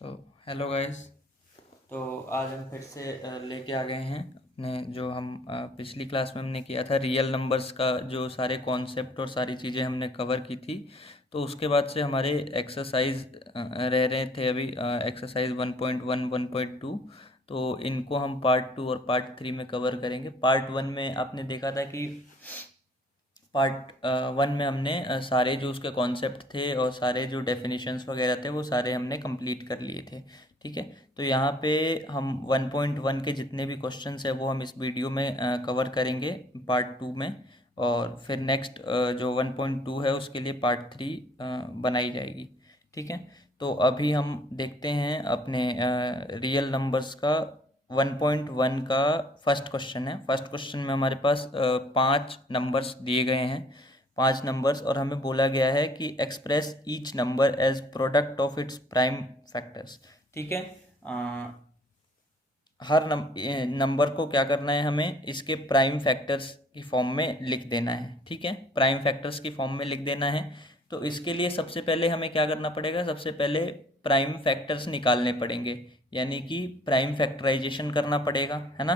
So hello guys. तो आज हम फिर से लेके आ गए हैं अपने जो हम पिछली क्लास में हमने किया था रियल नंबर्स का जो सारे कॉन्सेप्ट और सारी चीज़ें हमने कवर की थी। तो उसके बाद से हमारे एक्सरसाइज रह रहे थे अभी एक्सरसाइज 1.1 1.2। तो इनको हम पार्ट 2 और पार्ट 3 में कवर करेंगे। पार्ट 1 में आपने देखा था कि पार्ट 1 में हमने सारे जो उसके कॉन्सेप्ट थे और सारे जो डेफिनेशंस वगैरह थे वो सारे हमने कंप्लीट कर लिए थे। ठीक है, तो यहाँ पे हम 1.1 के जितने भी क्वेश्चंस है वो हम इस वीडियो में कवर करेंगे पार्ट 2 में। और फिर नेक्स्ट जो 1.2 है उसके लिए पार्ट 3 बनाई जाएगी। ठीक है, तो अभी हम देखते हैं अपने रियल नंबर्स का 1.1 का फर्स्ट क्वेश्चन है। फर्स्ट क्वेश्चन में हमारे पास 5 नंबर्स दिए गए हैं, 5 नंबर्स, और हमें बोला गया है कि express each number as product of its prime factors. ठीक है, हर नंबर को क्या करना है, हमें इसके प्राइम फैक्टर्स की फॉर्म में लिख देना है। ठीक है, प्राइम फैक्टर्स की फॉर्म में लिख देना है। तो इसके लिए सबसे पहले हमें क्या करना पड़ेगा, सबसे पहले प्राइम फैक्टर्स निकालने पड़ेंगे, यानी कि प्राइम फैक्टराइजेशन करना पड़ेगा, है ना।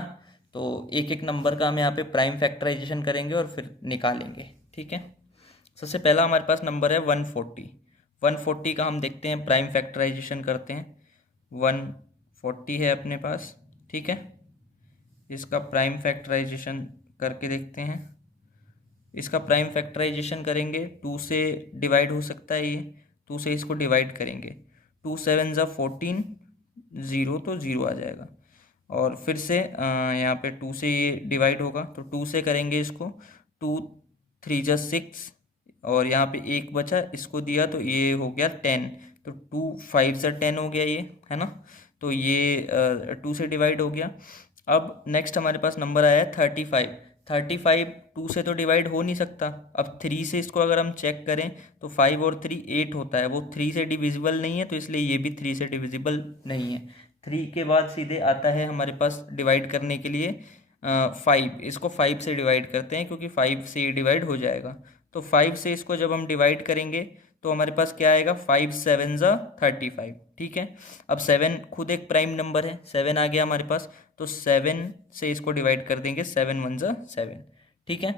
तो एक एक नंबर का हम यहाँ पे प्राइम फैक्टराइजेशन करेंगे और फिर निकालेंगे। ठीक है, सबसे पहला हमारे पास नंबर है 140। 140 का हम देखते हैं, प्राइम फैक्टराइजेशन करते हैं। 140 है अपने पास। ठीक है, इसका प्राइम फैक्टराइजेशन करके देखते हैं। इसका प्राइम फैक्टराइजेशन करेंगे, 2 से डिवाइड हो सकता है ये, 2 से इसको डिवाइड करेंगे। 2 7 ज़ा 14, 0 तो 0 आ जाएगा। और फिर से यहाँ पे 2 से ये डिवाइड होगा तो 2 से करेंगे इसको। 2 3 ज़ा 6, और यहाँ पे एक बचा, इसको दिया तो ये हो गया 10। तो 2 5 ज़ा 10 हो गया ये, है ना। तो ये 2 से डिवाइड हो गया। अब नेक्स्ट हमारे पास नंबर आया है 35। 35 2 से तो डिवाइड हो नहीं सकता। अब 3 से इसको अगर हम चेक करें तो 5 और 3 8 होता है, वो 3 से डिविजिबल नहीं है, तो इसलिए ये भी 3 से डिविजिबल नहीं है। 3 के बाद सीधे आता है हमारे पास डिवाइड करने के लिए 5। इसको 5 से डिवाइड करते हैं क्योंकि 5 से ये डिवाइड हो जाएगा। तो 5 से इसको जब हम डिवाइड करेंगे तो हमारे पास क्या आएगा, 5 7 ज़ा 35। ठीक है, अब 7 खुद एक प्राइम नंबर है, 7 आ गया हमारे पास। तो 7 से इसको डिवाइड कर देंगे, 7 1 ज़ा 7। ठीक है,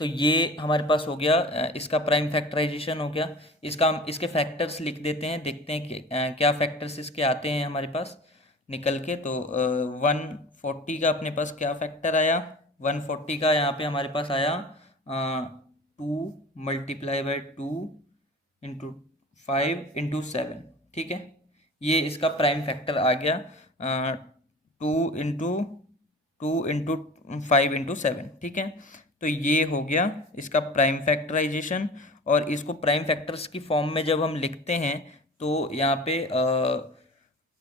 तो ये हमारे पास हो गया, इसका प्राइम फैक्टराइजेशन हो गया। इसका हम इसके फैक्टर्स लिख देते हैं, देखते हैं कि क्या फैक्टर्स इसके आते हैं हमारे पास निकल के। तो 140 का अपने पास क्या फैक्टर आया, 140 का यहाँ पे हमारे पास आया 2 मल्टीप्लाई बाई 2 इंटू 5 इंटू 7। ठीक है, ये इसका प्राइम फैक्टर आ गया 2 इंटू 5 इंटू 7। ठीक है, तो ये हो गया इसका प्राइम फैक्टराइजेशन। और इसको प्राइम फैक्टर्स की फॉर्म में जब हम लिखते हैं तो यहाँ पे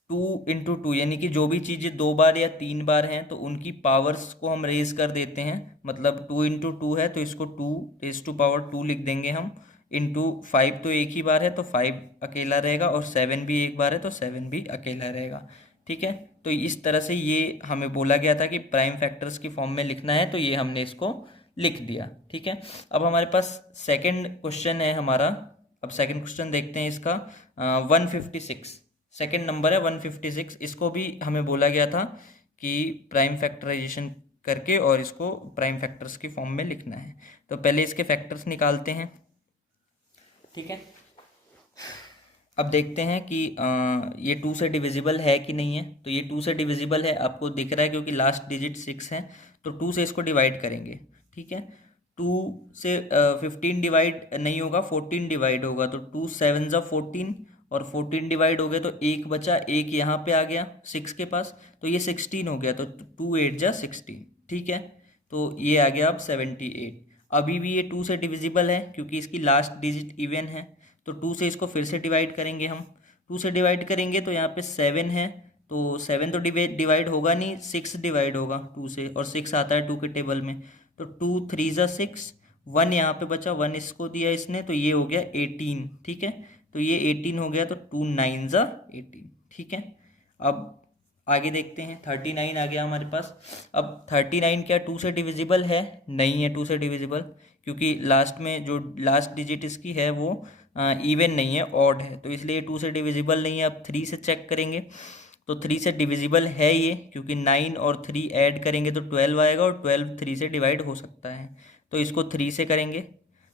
2 इंटू 2, यानी कि जो भी चीज़ें 2 बार या 3 बार हैं तो उनकी पावर्स को हम रेज कर देते हैं। मतलब 2 इंटू 2 है तो इसको 2 रेज टू पावर 2 लिख देंगे हम। इंटू 5 तो एक ही बार है तो 5 अकेला रहेगा, और 7 भी एक बार है तो 7 भी अकेला रहेगा। ठीक है, तो इस तरह से ये हमें बोला गया था कि प्राइम फैक्टर्स की फॉर्म में लिखना है, तो ये हमने इसको लिख दिया। ठीक है, अब हमारे पास सेकंड क्वेश्चन है हमारा। अब सेकंड क्वेश्चन देखते हैं इसका 156। सेकंड नंबर है 156। इसको भी हमें बोला गया था कि प्राइम फैक्टराइजेशन करके और इसको प्राइम फैक्टर्स की फॉर्म में लिखना है। तो पहले इसके फैक्टर्स निकालते हैं। ठीक है, अब देखते हैं कि ये 2 से डिविजिबल है कि नहीं है। तो ये 2 से डिविजिबल है, आपको दिख रहा है क्योंकि लास्ट डिजिट 6 है। तो 2 से इसको डिवाइड करेंगे। ठीक है, 2 से 15 डिवाइड नहीं होगा, 14 डिवाइड होगा। तो 2 7 ज़ा 14, और 14 डिवाइड हो गए तो एक बचा, एक यहाँ पे आ गया 6 के पास, तो ये 16 हो गया। तो 2 8 ज़ा 16। ठीक है, तो ये आ गया अब 78। अभी भी ये 2 से डिविजिबल है क्योंकि इसकी लास्ट डिजिट इवन है। तो 2 से इसको फिर से डिवाइड करेंगे हम। 2 से डिवाइड करेंगे तो यहाँ पे 7 है, तो 7 तो डिवाइड होगा नहीं, 6 डिवाइड होगा 2 से, और 6 आता है 2 के टेबल में। तो 2 3 ज़ा 6, 1 यहाँ पे बचा, 1 इसको दिया इसने, तो ये हो गया 18। ठीक है, तो ये 18 हो गया, तो 2 9 ज़ा 18। ठीक है, अब आगे देखते हैं, 39 आ गया हमारे पास। अब 39 क्या 2 से डिविजिबल है? नहीं है 2 से डिविजिबल, क्योंकि लास्ट में जो लास्ट डिजिट इसकी है वो इवन नहीं है, ऑड है, तो इसलिए 2 से डिविजिबल नहीं है। अब 3 से चेक करेंगे तो 3 से डिविजिबल है ये, क्योंकि 9 और 3 ऐड करेंगे तो 12 आएगा, और 12 3 से डिवाइड हो सकता है, तो इसको 3 से करेंगे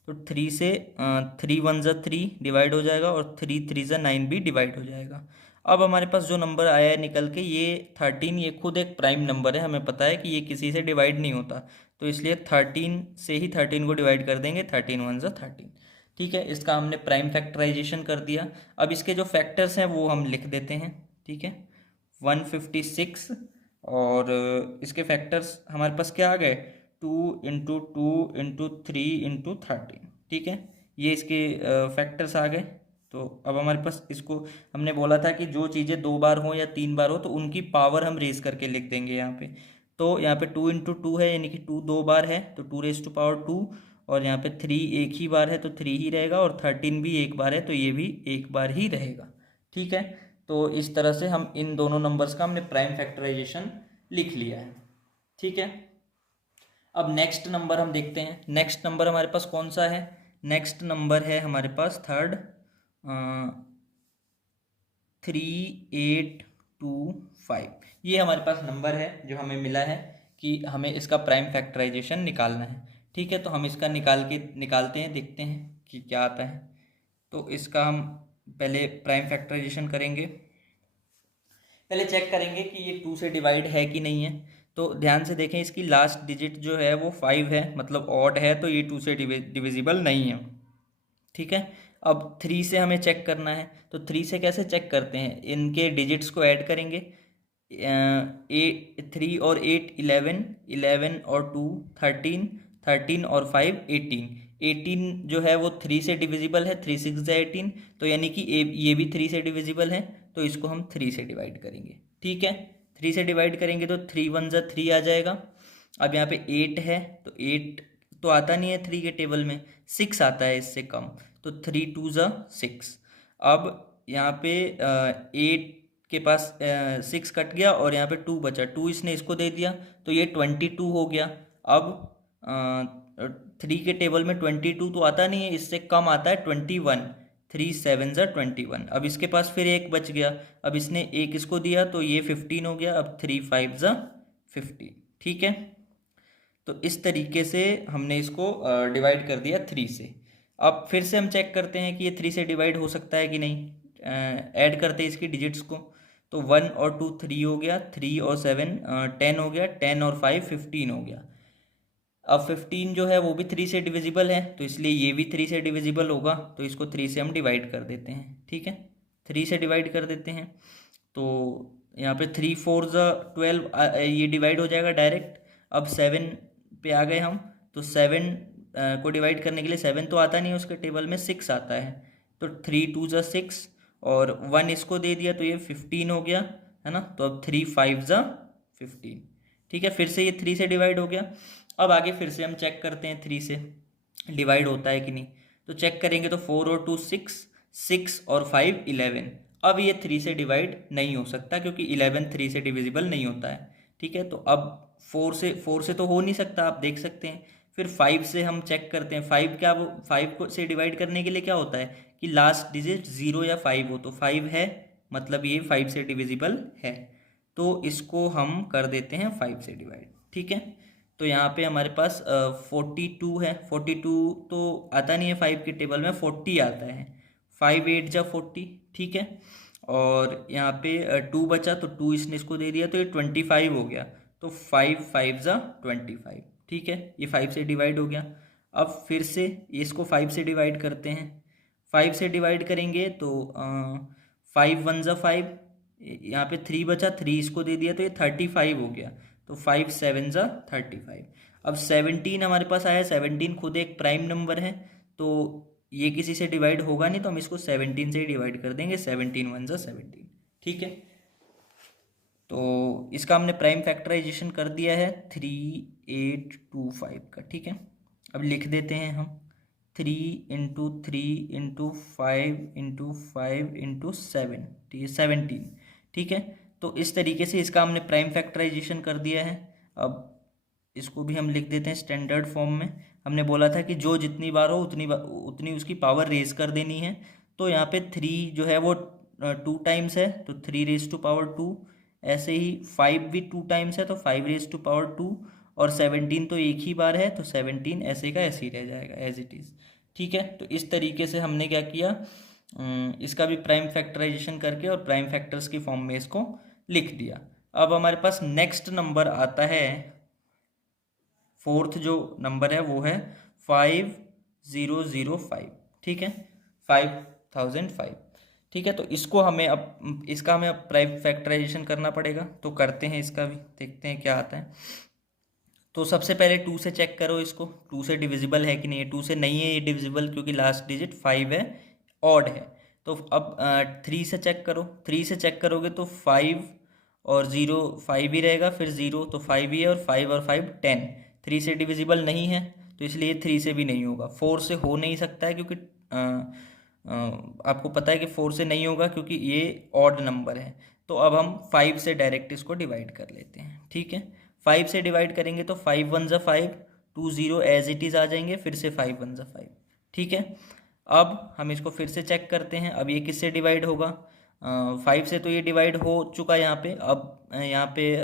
तो 3 से 3 1 ज़ा 3 डिवाइड हो जाएगा, और 3 3 ज़ा 9 भी डिवाइड हो जाएगा। अब हमारे पास जो नंबर आया है निकल के, ये 13, ये खुद एक प्राइम नंबर है, हमें पता है कि ये किसी से डिवाइड नहीं होता, तो इसलिए 13 से ही 13 को डिवाइड कर देंगे, 13 1 ज़ा 13। ठीक है, इसका हमने प्राइम फैक्टराइजेशन कर दिया। अब इसके जो फैक्टर्स हैं वो हम लिख देते हैं। ठीक है, 156, और इसके फैक्टर्स हमारे पास क्या आ गए, 2 इंटू 2 इंटू 3 इंटू 13। ठीक है, ये इसके फैक्टर्स आ गए। तो अब हमारे पास इसको हमने बोला था कि जो चीज़ें 2 बार हो या 3 बार हो तो उनकी पावर हम रेज करके लिख देंगे यहाँ पे। तो यहाँ पे 2 इंटू 2 है, यानी कि 2 2 बार है तो 2 रेज टू पावर 2, और यहाँ पे 3 एक ही बार है तो 3 ही रहेगा, और 13 भी एक बार है तो ये भी एक बार ही रहेगा। ठीक है, तो इस तरह से हम इन दोनों नंबर्स का हमने प्राइम फैक्टराइजेशन लिख लिया है। ठीक है, अब नेक्स्ट नंबर हम देखते हैं। नेक्स्ट नंबर हमारे पास कौन सा है, नेक्स्ट नंबर है हमारे पास 3825। ये हमारे पास नंबर है जो हमें मिला है कि हमें इसका प्राइम फैक्टराइजेशन निकालना है। ठीक है, तो हम इसका निकालते हैं, देखते हैं कि क्या आता है। तो इसका हम पहले प्राइम फैक्टराइजेशन करेंगे, पहले चेक करेंगे कि ये 2 से डिवाइड है कि नहीं है। तो ध्यान से देखें, इसकी लास्ट डिजिट जो है वो 5 है, मतलब ऑड है, तो ये 2 से डिविजिबल नहीं है। ठीक है, अब 3 से हमें चेक करना है, तो 3 से कैसे चेक करते हैं, इनके डिजिट्स को ऐड करेंगे। 3 और 8 11, 11 और 2 13, 13 और 5 18। 18 जो है वो 3 से डिविजिबल है, 3 6 18, तो यानी कि ये भी 3 से डिविजिबल है, तो इसको हम 3 से डिवाइड करेंगे। ठीक है, 3 से डिवाइड करेंगे तो 3 1 ज़ा 3 आ जाएगा। अब यहाँ पे 8 है, तो 8 तो आता नहीं है 3 के टेबल में, 6 आता है इससे कम, तो 3 2 ज़ा 6। अब यहाँ पे 8 के पास 6 कट गया, और यहाँ पे 2 बचा, 2 इसने इसको दे दिया, तो ये 22 हो गया। अब 3 के टेबल में 22 तो आता नहीं है, इससे कम आता है 21, 3 7 ज़ा 21। अब इसके पास फिर एक बच गया, अब इसने एक इसको दिया तो ये 15 हो गया, अब 3 5 ज़ा 15। ठीक है, तो इस तरीके से हमने इसको डिवाइड कर दिया 3 से। अब फिर से हम चेक करते हैं कि ये 3 से डिवाइड हो सकता है कि नहीं। ऐड करते हैं इसकी डिजिट्स को, तो 1 और 2 3 हो गया, 3 और 7 10 हो गया, 10 और 5 15 हो गया। अब 15 जो है वो भी 3 से डिविजिबल है, तो इसलिए ये भी 3 से डिविजिबल होगा, तो इसको 3 से हम डिवाइड कर देते हैं। ठीक है, 3 से डिवाइड कर देते हैं, तो यहाँ पे 3 4 ज़ा 12, ये डिवाइड हो जाएगा डायरेक्ट। अब 7 पे आ गए हम, तो 7 को डिवाइड करने के लिए 7 तो आता नहीं है उसके टेबल में, 6 आता है, तो 3 2 ज़ा 6, और 1 इसको दे दिया तो ये 15 हो गया, है ना। तो अब 3 5 ज़ा 15। ठीक है, फिर से ये 3 से डिवाइड हो गया। अब आगे फिर से हम चेक करते हैं 3 से डिवाइड होता है कि नहीं, तो चेक करेंगे तो 4 और 2 6, 6 और 5 11। अब ये 3 से डिवाइड नहीं हो सकता, क्योंकि 11 3 से डिविजिबल नहीं होता है। ठीक है, तो अब 4 से तो हो नहीं सकता, आप देख सकते हैं। फिर 5 से हम चेक करते हैं, 5 क्या, वो 5 को से डिवाइड करने के लिए क्या होता है कि लास्ट डिजिट 0 या 5 हो, तो 5 है, मतलब ये 5 से डिविजिबल है, तो इसको हम कर देते हैं 5 से डिवाइड। ठीक है, तो यहाँ पे हमारे पास 42 है, 42 तो आता नहीं है 5 के टेबल में, 40 आता है, 5 8 जा 40। ठीक है, और यहाँ पे 2 बचा, तो 2 इसने इसको दे दिया, तो ये 25 हो गया, तो 5 5 जा 25। ठीक है, ये 5 से डिवाइड हो गया। अब फिर से इसको 5 से डिवाइड करते हैं, 5 से डिवाइड करेंगे तो 5 1 जा 5, यहाँ पे 3 बचा, 3 इसको दे दिया, तो ये 35 हो गया, तो 5 7 जा 35। अब 17 हमारे पास आया, 17 खुद एक प्राइम नंबर है, तो ये किसी से डिवाइड होगा नहीं, तो हम इसको 17 से ही डिवाइड कर देंगे, 17 1 जा 17। ठीक है, तो इसका हमने प्राइम फैक्टराइजेशन कर दिया है 3825 का। ठीक है, अब लिख देते हैं हम 3 इंटू 3 इंटू 5 इंटू 5 इंटू 7, ठीक है 17। ठीक है, तो इस तरीके से इसका हमने प्राइम फैक्टराइजेशन कर दिया है। अब इसको भी हम लिख देते हैं स्टैंडर्ड फॉर्म में, हमने बोला था कि जो जितनी बार हो उतनी उसकी पावर रेज कर देनी है। तो यहाँ पे 3 जो है वो 2 टाइम्स है, तो 3 रेज टू पावर 2। ऐसे ही 5 भी 2 टाइम्स है, तो 5 रेज टू पावर 2। और 17 तो एक ही बार है, तो 17 ऐसे का ऐसे ही रह जाएगा एज इट इज़। ठीक है, तो इस तरीके से हमने क्या किया, इसका भी प्राइम फैक्टराइजेशन करके और प्राइम फैक्टर्स की फॉर्म में इसको लिख दिया। अब हमारे पास नेक्स्ट नंबर आता है, फोर्थ जो नंबर है वो है 5005। ठीक है, 5005। ठीक है, तो इसको हमें अब प्राइम फैक्टराइजेशन करना पड़ेगा, तो करते हैं इसका भी, देखते हैं क्या आता है। तो सबसे पहले 2 से चेक करो इसको, 2 से डिविजिबल है कि नहीं है। 2 से नहीं है ये डिविजिबल, क्योंकि लास्ट डिजिट 5 है, ऑड है। तो अब 3 से चेक करो, 3 से चेक करोगे तो 5 और 0 5 ही रहेगा, फिर 0 तो 5 ही है, और 5 और 5 10। 3 से डिविजिबल नहीं है, तो इसलिए 3 से भी नहीं होगा। 4 से हो नहीं सकता है, क्योंकि आपको पता है कि 4 से नहीं होगा, क्योंकि ये ऑड नंबर है। तो अब हम 5 से डायरेक्ट इसको डिवाइड कर लेते हैं। ठीक है, 5 से डिवाइड करेंगे तो 5 1 ज़ा 5, 2 0 एज इट इज़ आ जाएंगे, फिर से 5 1 ज़ा 5। ठीक है, अब हम इसको फिर से चेक करते हैं। अब ये किससे डिवाइड होगा, 5 से तो ये डिवाइड हो चुका यहाँ पे। अब यहाँ पे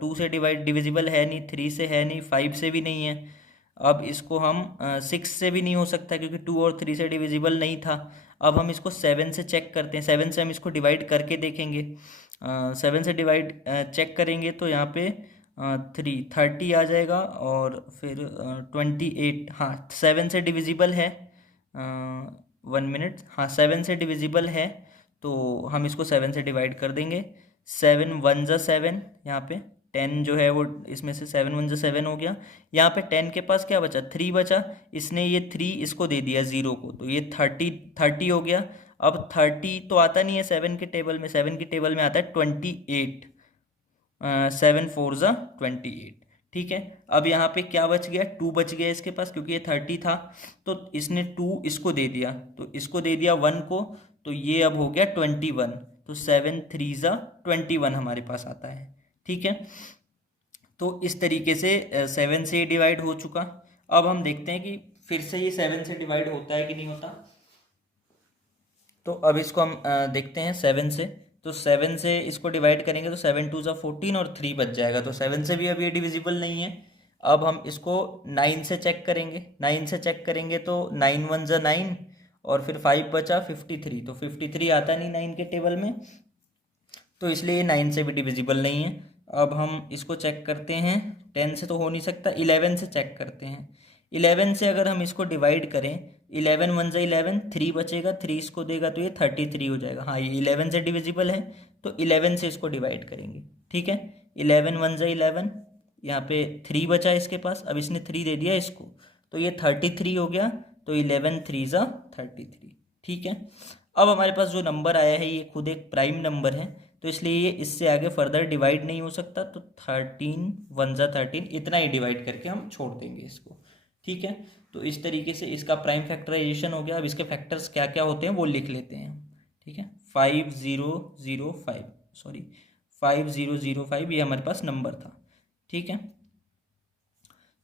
2 से डिविजिबल है नहीं, 3 से है नहीं, 5 से भी नहीं है। अब इसको हम 6 से भी नहीं हो सकता, क्योंकि 2 और 3 से डिविजिबल नहीं था। अब हम इसको 7 से चेक करते हैं, 7 से हम इसको डिवाइड करके देखेंगे। 7 से डिवाइड चेक करेंगे तो यहाँ पे 30 आ जाएगा, और फिर 28। हाँ, 7 से डिविजिबल है, 1 मिनट, हाँ 7 से डिविजिबल है, तो हम इसको 7 से डिवाइड कर देंगे। 7 1 ज़ा 7, यहाँ पे 10 जो है वो इसमें से 7 1 ज़ा 7 हो गया। यहाँ पे 10 के पास क्या बचा, 3 बचा। इसने ये 3 इसको दे दिया 0 को, तो ये 30 हो गया। अब 30 तो आता नहीं है 7 के टेबल में, 7 के टेबल में आता है 28। 7 4 ज़ा 28। ठीक है, अब यहाँ पे क्या बच गया, 2 बच गया इसके पास, क्योंकि ये 30 था, तो इसने 2 इसको दे दिया, तो इसको दे दिया 1 को, तो ये अब हो गया 21। तो 7 3 ज़ा 21 हमारे पास आता है। ठीक है, तो इस तरीके से 7 से डिवाइड हो चुका। अब हम देखते हैं कि फिर से ये 7 से डिवाइड होता है कि नहीं होता। तो अब इसको हम देखते हैं 7 से। तो 7 से इसको डिवाइड करेंगे तो 7 2 ज़ा 14 और 3 बच जाएगा, तो 7 से भी अब ये डिविजिबल नहीं है। अब हम इसको 9 से चेक करेंगे, 9 से चेक करेंगे तो 9 1 ज़ा 9, और फिर 5 बचा 53, तो 53 आता नहीं 9 के टेबल में, तो इसलिए ये 9 से भी डिविजिबल नहीं है। अब हम इसको चेक करते हैं, 10 से तो हो नहीं सकता, 11 से चेक करते हैं। 11 से अगर हम इसको डिवाइड करें, 11 1 ज़ा 11, 3 बचेगा, 3 इसको देगा तो ये 33 हो जाएगा। हाँ, ये 11 से डिविजिबल है, तो 11 से इसको डिवाइड करेंगे। ठीक है, 11 1 ज़ा 11, यहाँ पे 3 बचा इसके पास, अब इसने 3 दे दिया इसको, तो ये 33 हो गया। तो 11 3 ज़ा 33। ठीक है, अब हमारे पास जो नंबर आया है ये खुद एक प्राइम नंबर है, तो इसलिए ये इससे आगे फर्दर डिवाइड नहीं हो सकता, तो 13 1 ज़ा 13, इतना ही डिवाइड करके हम छोड़ देंगे इसको। ठीक है, तो इस तरीके से इसका प्राइम फैक्टराइजेशन हो गया। अब इसके फैक्टर्स क्या क्या होते हैं वो लिख लेते हैं। ठीक है, 5005, सॉरी 5005 ये हमारे पास नंबर था। ठीक है,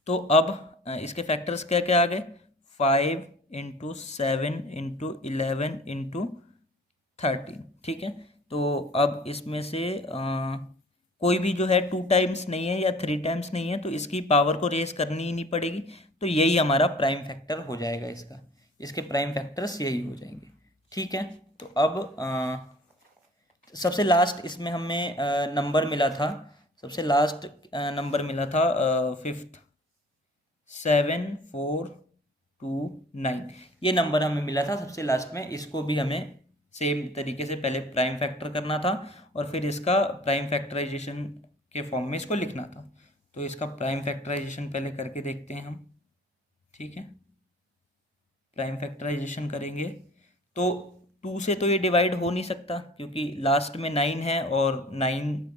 तो अब इसके फैक्टर्स क्या क्या आ गए, 5 इंटू 7 इंटू 11 इंटू 13। ठीक है, तो अब इसमें से कोई भी जो है 2 टाइम्स नहीं है या 3 टाइम्स नहीं है, तो इसकी पावर को रेस करनी ही नहीं पड़ेगी, तो यही हमारा प्राइम फैक्टर हो जाएगा इसका। इसके प्राइम फैक्टर्स यही हो जाएंगे। ठीक है, तो अब सबसे लास्ट इसमें हमें नंबर मिला था, सबसे लास्ट नंबर मिला था 5th, 7429, ये नंबर हमें मिला था सबसे लास्ट में। इसको भी हमें सेम तरीके से पहले प्राइम फैक्टर करना था, और फिर इसका प्राइम फैक्टराइजेशन के फॉर्म में इसको लिखना था। तो इसका प्राइम फैक्टराइजेशन पहले करके देखते हैं हम। ठीक है, प्राइम फैक्टराइजेशन करेंगे तो 2 से तो ये डिवाइड हो नहीं सकता, क्योंकि लास्ट में 9 है, और 9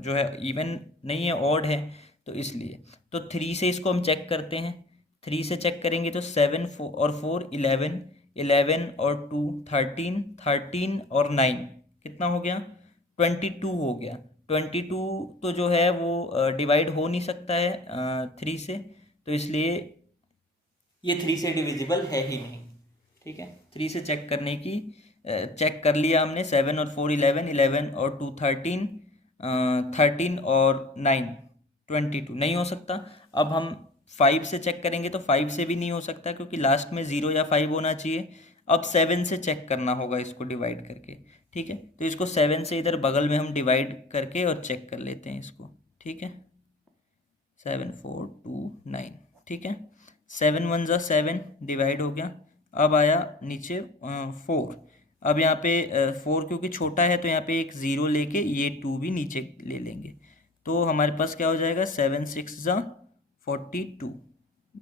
जो है इवन नहीं है, ऑड है, तो इसलिए। तो 3 से इसको हम चेक करते हैं, 3 से चेक करेंगे तो 7 और 4 11, 11 और 2 13, 13 और 9 कितना हो गया, 22 हो गया। 22 तो जो है वो डिवाइड हो नहीं सकता है 3 से, तो इसलिए ये 3 से डिविजिबल है ही नहीं, ठीक है। 3 से चेक करने की चेक कर लिया हमने, 7 और 4 11, 11 और 2 13, 13 और 9 22, नहीं हो सकता। अब हम 5 से चेक करेंगे तो 5 से भी नहीं हो सकता, क्योंकि लास्ट में 0 या 5 होना चाहिए। अब 7 से चेक करना होगा इसको डिवाइड करके, ठीक है। तो इसको 7 से इधर बगल में हम डिवाइड करके और चेक कर लेते हैं इसको, ठीक है। 7 4 2 9, ठीक है। 7 1 ज़ा 7 डिवाइड हो गया। अब आया नीचे 4। अब यहाँ पे 4 क्योंकि छोटा है तो यहाँ पे एक 0 लेके ये 2 भी नीचे ले लेंगे, तो हमारे पास क्या हो जाएगा, 7 6 ज़ा 42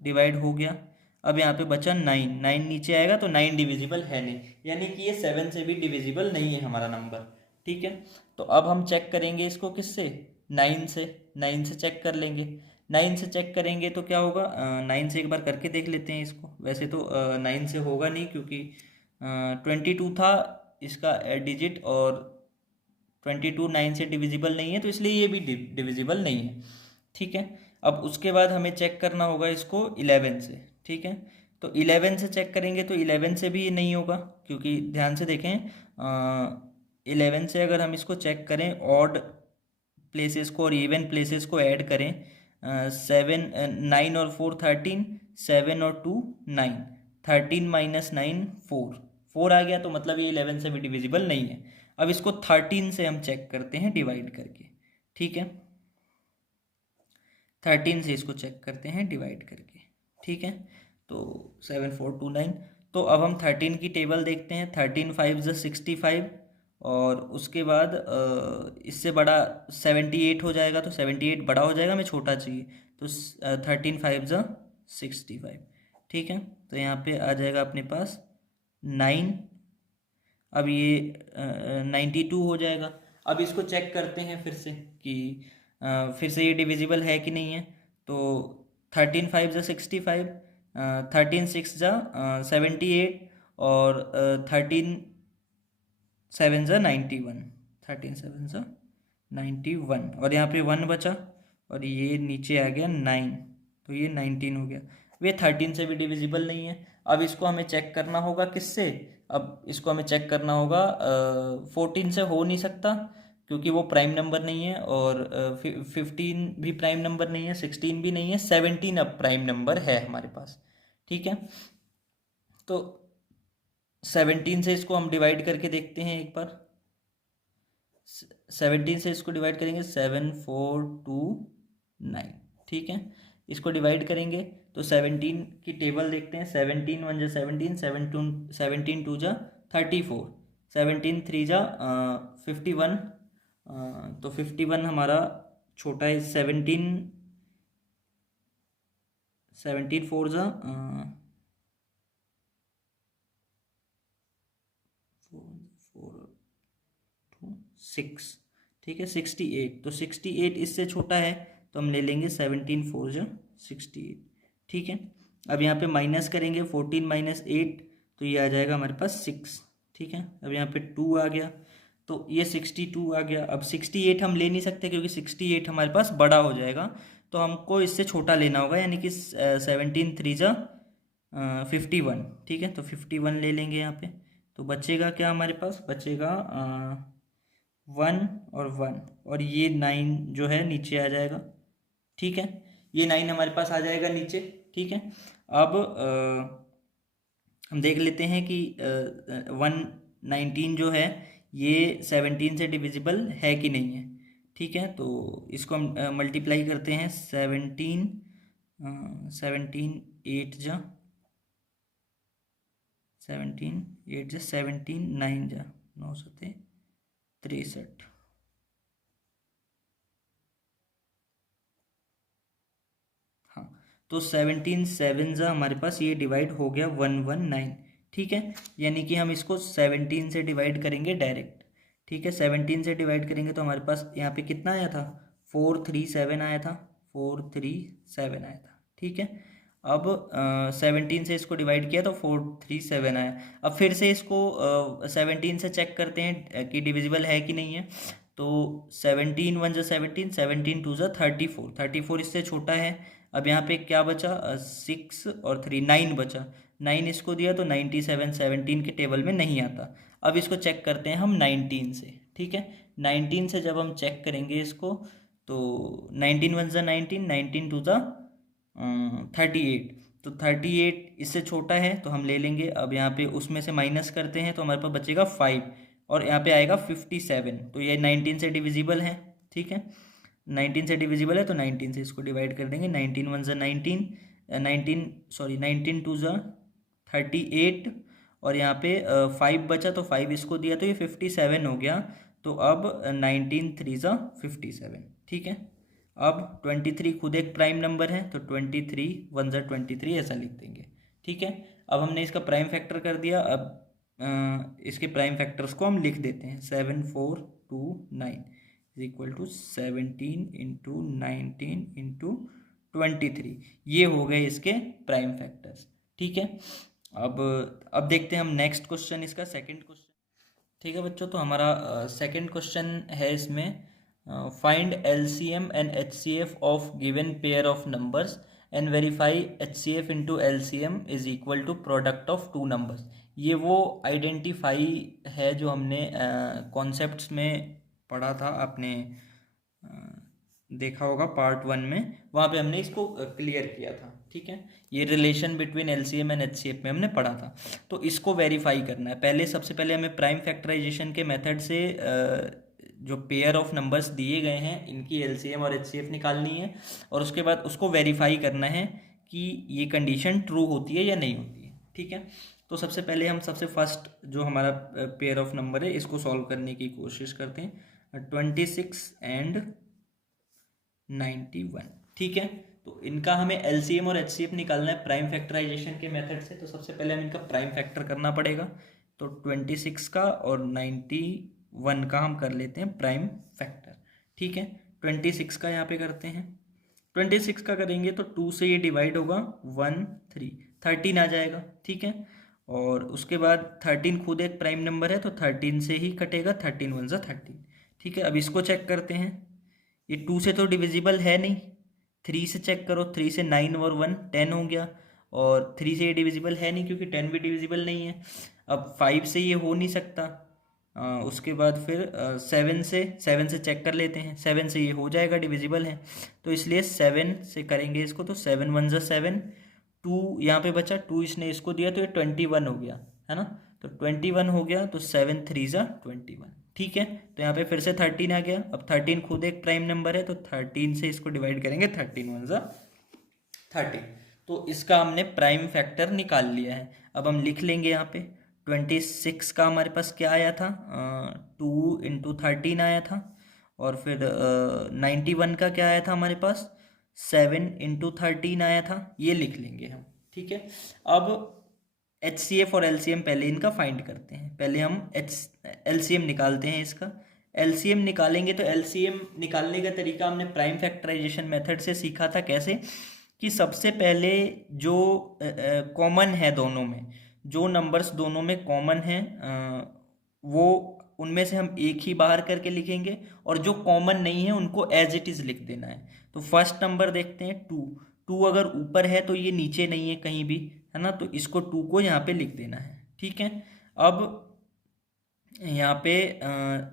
डिवाइड हो गया। अब यहाँ पे बचा 9, 9 नीचे आएगा तो 9 डिविजिबल है नहीं, यानी कि ये 7 से भी डिविजिबल नहीं है हमारा नंबर, ठीक है। तो अब हम चेक करेंगे इसको किससे, 9 से। 9 से चेक कर लेंगे। 9 से चेक करेंगे तो क्या होगा, 9 से एक बार करके देख लेते हैं इसको। वैसे तो 9 से होगा नहीं, क्योंकि 22 था इसका डिजिट, और 22 9 से डिविजिबल नहीं है, तो इसलिए ये भी डिविजिबल नहीं है, ठीक है। अब उसके बाद हमें चेक करना होगा इसको 11 से, ठीक है। तो 11 से चेक करेंगे तो 11 से भी ये नहीं होगा, क्योंकि ध्यान से देखें, 11 से अगर हम इसको चेक करें, ऑड प्लेसेस को और इवन प्लेसेस को ऐड करें, 7 9 और 4 13, 7 और 2 9, 13 माइनस 9 4, 4 आ गया, तो मतलब ये 11 से भी डिविजिबल नहीं है। अब इसको 13 से हम चेक करते हैं डिवाइड करके, ठीक है। 13 से इसको चेक करते हैं डिवाइड करके, ठीक है। तो 7 4 2 9। तो अब हम 13 की टेबल देखते हैं। 13 5 ज़ा 65, और उसके बाद इससे बड़ा 78 हो जाएगा, तो 78 बड़ा हो जाएगा, हमें छोटा चाहिए, तो 13 5 ज़ा 65, ठीक है। तो यहाँ पे आ जाएगा अपने पास 9। अब ये 92 हो जाएगा। अब इसको चेक करते हैं फिर से कि फिर से ये डिविजिबल है कि नहीं है। तो 13 5 ज़ा 65, 13 6 ज़ा 78, और 13 7 ज़ा 91, 13 7 ज़ा 91, और यहाँ पे 1 बचा, और ये नीचे आ गया 9, तो ये 19 हो गया। वे 13 से भी डिविजिबल नहीं है। अब इसको हमें चेक करना होगा किससे, अब इसको हमें चेक करना होगा 14 से, हो नहीं सकता क्योंकि वो प्राइम नंबर नहीं है, और 15 भी प्राइम नंबर नहीं है, 16 भी नहीं है, 17 अब प्राइम नंबर है हमारे पास, ठीक है। तो 17 से इसको हम डिवाइड करके देखते हैं एक बार। 17 से इसको डिवाइड करेंगे, 7 4 2 9, ठीक है। इसको डिवाइड करेंगे तो 17 की टेबल देखते हैं। 17 1 जा 17, 17 2 जा 34, 17 3 जा 51, तो 51 हमारा छोटा है। 17 4 जा 6, ठीक है। 68, तो 68 इससे छोटा है, तो हम ले लेंगे 17 4 जा 68, ठीक है। अब यहाँ पे माइनस करेंगे, 14 माइनस 8, तो ये आ जाएगा हमारे पास 6, ठीक है। अब यहाँ पे 2 आ गया, तो ये 62 आ गया। अब 68 हम ले नहीं सकते क्योंकि 68 हमारे पास बड़ा हो जाएगा, तो हमको इससे छोटा लेना होगा, यानी कि 17 3 जा 51, ठीक है। तो 51 ले लेंगे यहाँ पे, तो बचेगा क्या हमारे पास, बचेगा 1 और 1, और ये 9 जो है नीचे आ जाएगा, ठीक है। ये 9 हमारे पास आ जाएगा नीचे, ठीक है। अब हम देख लेते हैं कि 119 जो है ये 17 से डिविजिबल है कि नहीं है, ठीक है। तो इसको हम मल्टीप्लाई करते हैं। 17 8 जा 17 8 जा 17 9 जा 9 7 63, हाँ। तो 17 7 जा हमारे पास ये डिवाइड हो गया 119, ठीक है। यानी कि हम इसको 17 से डिवाइड करेंगे डायरेक्ट, ठीक है। 17 से डिवाइड करेंगे तो हमारे पास यहाँ पे कितना आया था, 437 आया था, 437 आया था, ठीक है। अब 17 से इसको डिवाइड किया तो 437 आया। अब फिर से इसको 17 से चेक करते हैं कि डिविजिबल है कि नहीं है। तो 17 1 जा 17, 17 2 जा 34, 34 इससे छोटा है। अब यहाँ पे क्या बचा, 6 और 3 9 बचा, 9 इसको दिया तो 97 17 के टेबल में नहीं आता। अब इसको चेक करते हैं हम 19 से, ठीक है। 19 से जब हम चेक करेंगे इसको तो 19 वन ज़ा 19, 19 टू ज़ा 38, तो 38 इससे छोटा है तो हम ले लेंगे। अब यहाँ पे उसमें से माइनस करते हैं तो हमारे पास बचेगा 5 और यहाँ पे आएगा 57, तो ये 19 से डिविजिबल है, ठीक है। 19 से डिविजिबल है तो 19 से इसको डिवाइड कर देंगे। 19 वन ज़ा 19, 19 टू ज़ा 38 और यहाँ पे 5 बचा तो 5 इसको दिया तो ये 57 हो गया। तो अब 19 3 ज़ा 57, ठीक है। अब 23 खुद एक प्राइम नंबर है तो 23 वन ज़ा 23 ऐसा लिख देंगे, ठीक है। अब हमने इसका प्राइम फैक्टर कर दिया। अब इसके प्राइम फैक्टर्स को हम लिख देते हैं। 7 4 2 9 is equal to 17 into 19 into 23, ये हो गए इसके प्राइम फैक्टर्स, ठीक है। अब देखते हैं हम नेक्स्ट क्वेश्चन, इसका सेकंड क्वेश्चन, ठीक है बच्चों। तो हमारा सेकंड क्वेश्चन है इसमें, find LCM and HCF of given pair of numbers and verify HCF into LCM is equal to product of two numbers. ये वो आइडेंटिफाई है जो हमने कॉन्सेप्ट्स में पढ़ा था, आपने देखा होगा पार्ट 1 में, वहाँ पे हमने इसको क्लियर किया था, ठीक है। ये relation between LCM and HCF में हमने पढ़ा था। तो इसको वेरीफाई करना है। सबसे पहले हमें प्राइम फैक्टराइजेशन के मेथड से जो पेयर ऑफ नंबर्स दिए गए हैं इनकी एलसीएम और एचसीएफ निकालनी है और उसके बाद उसको वेरीफाई करना है कि ये कंडीशन ट्रू होती है या नहीं होती है, ठीक है। तो सबसे पहले हम सबसे फर्स्ट जो हमारा पेयर ऑफ नंबर है इसको सॉल्व करने की कोशिश करते हैं। 26 एंड 91, ठीक है। तो इनका हमें एलसीएम और एचसीएफ निकालना है प्राइम फैक्टराइजेशन के मेथड से। तो सबसे पहले हम इनका प्राइम फैक्टर करना पड़ेगा। तो 26 का और 91 का हम कर लेते हैं प्राइम फैक्टर, ठीक है। 26 का यहाँ पे करते हैं। 26 का करेंगे तो 2 से ये डिवाइड होगा 1 3 13 आ जाएगा, ठीक है। और उसके बाद 13 खुद एक प्राइम नंबर है तो 13 से ही कटेगा, 13 वन ज़ा 13, ठीक है। अब इसको चेक करते हैं। ये 2 से तो डिविजिबल है नहीं, 3 से चेक करो, 3 से 9 और 1 10 हो गया और 3 से ये डिविजिबल है नहीं क्योंकि 10 भी डिविजिबल नहीं है। अब 5 से ये हो नहीं सकता। उसके बाद फिर 7 से चेक कर लेते हैं। 7 से ये हो जाएगा, डिविजिबल है, तो इसलिए 7 से करेंगे इसको। तो 7 वन ज़ा 7, 2 यहाँ पे बचा, 2 इसने इसको दिया तो ये 21 हो गया, है ना। तो 21 हो गया तो 7 3 ज़ा 21, ठीक है। तो यहाँ पे फिर से 13 आ गया। अब 13 खुद एक प्राइम नंबर है तो 13 से इसको डिवाइड करेंगे, 13 वन ज़ा 13। तो इसका हमने प्राइम फैक्टर निकाल लिया है। अब हम लिख लेंगे यहाँ पे 26 का हमारे पास क्या आया था, 2 इंटू 13 आया था। और फिर 91 का क्या आया था हमारे पास, 7 इंटू 13 आया था। ये लिख लेंगे हम, ठीक है। अब एचसीएफ और एलसीएम पहले इनका फाइंड करते हैं। पहले हम एलसीएम निकालते हैं इसका। एलसीएम निकालेंगे तो एलसीएम निकालने का तरीका हमने प्राइम फैक्टराइजेशन मेथड से सीखा था। कैसे कि सबसे पहले जो कॉमन है दोनों में, जो नंबर्स दोनों में कॉमन हैं वो उनमें से हम एक ही बाहर करके लिखेंगे और जो कॉमन नहीं है उनको एज इट इज़ लिख देना है। तो फर्स्ट नंबर देखते हैं 2 अगर ऊपर है तो ये नीचे नहीं है कहीं भी, है ना। तो इसको 2 को यहाँ पे लिख देना है, ठीक है। अब यहाँ पे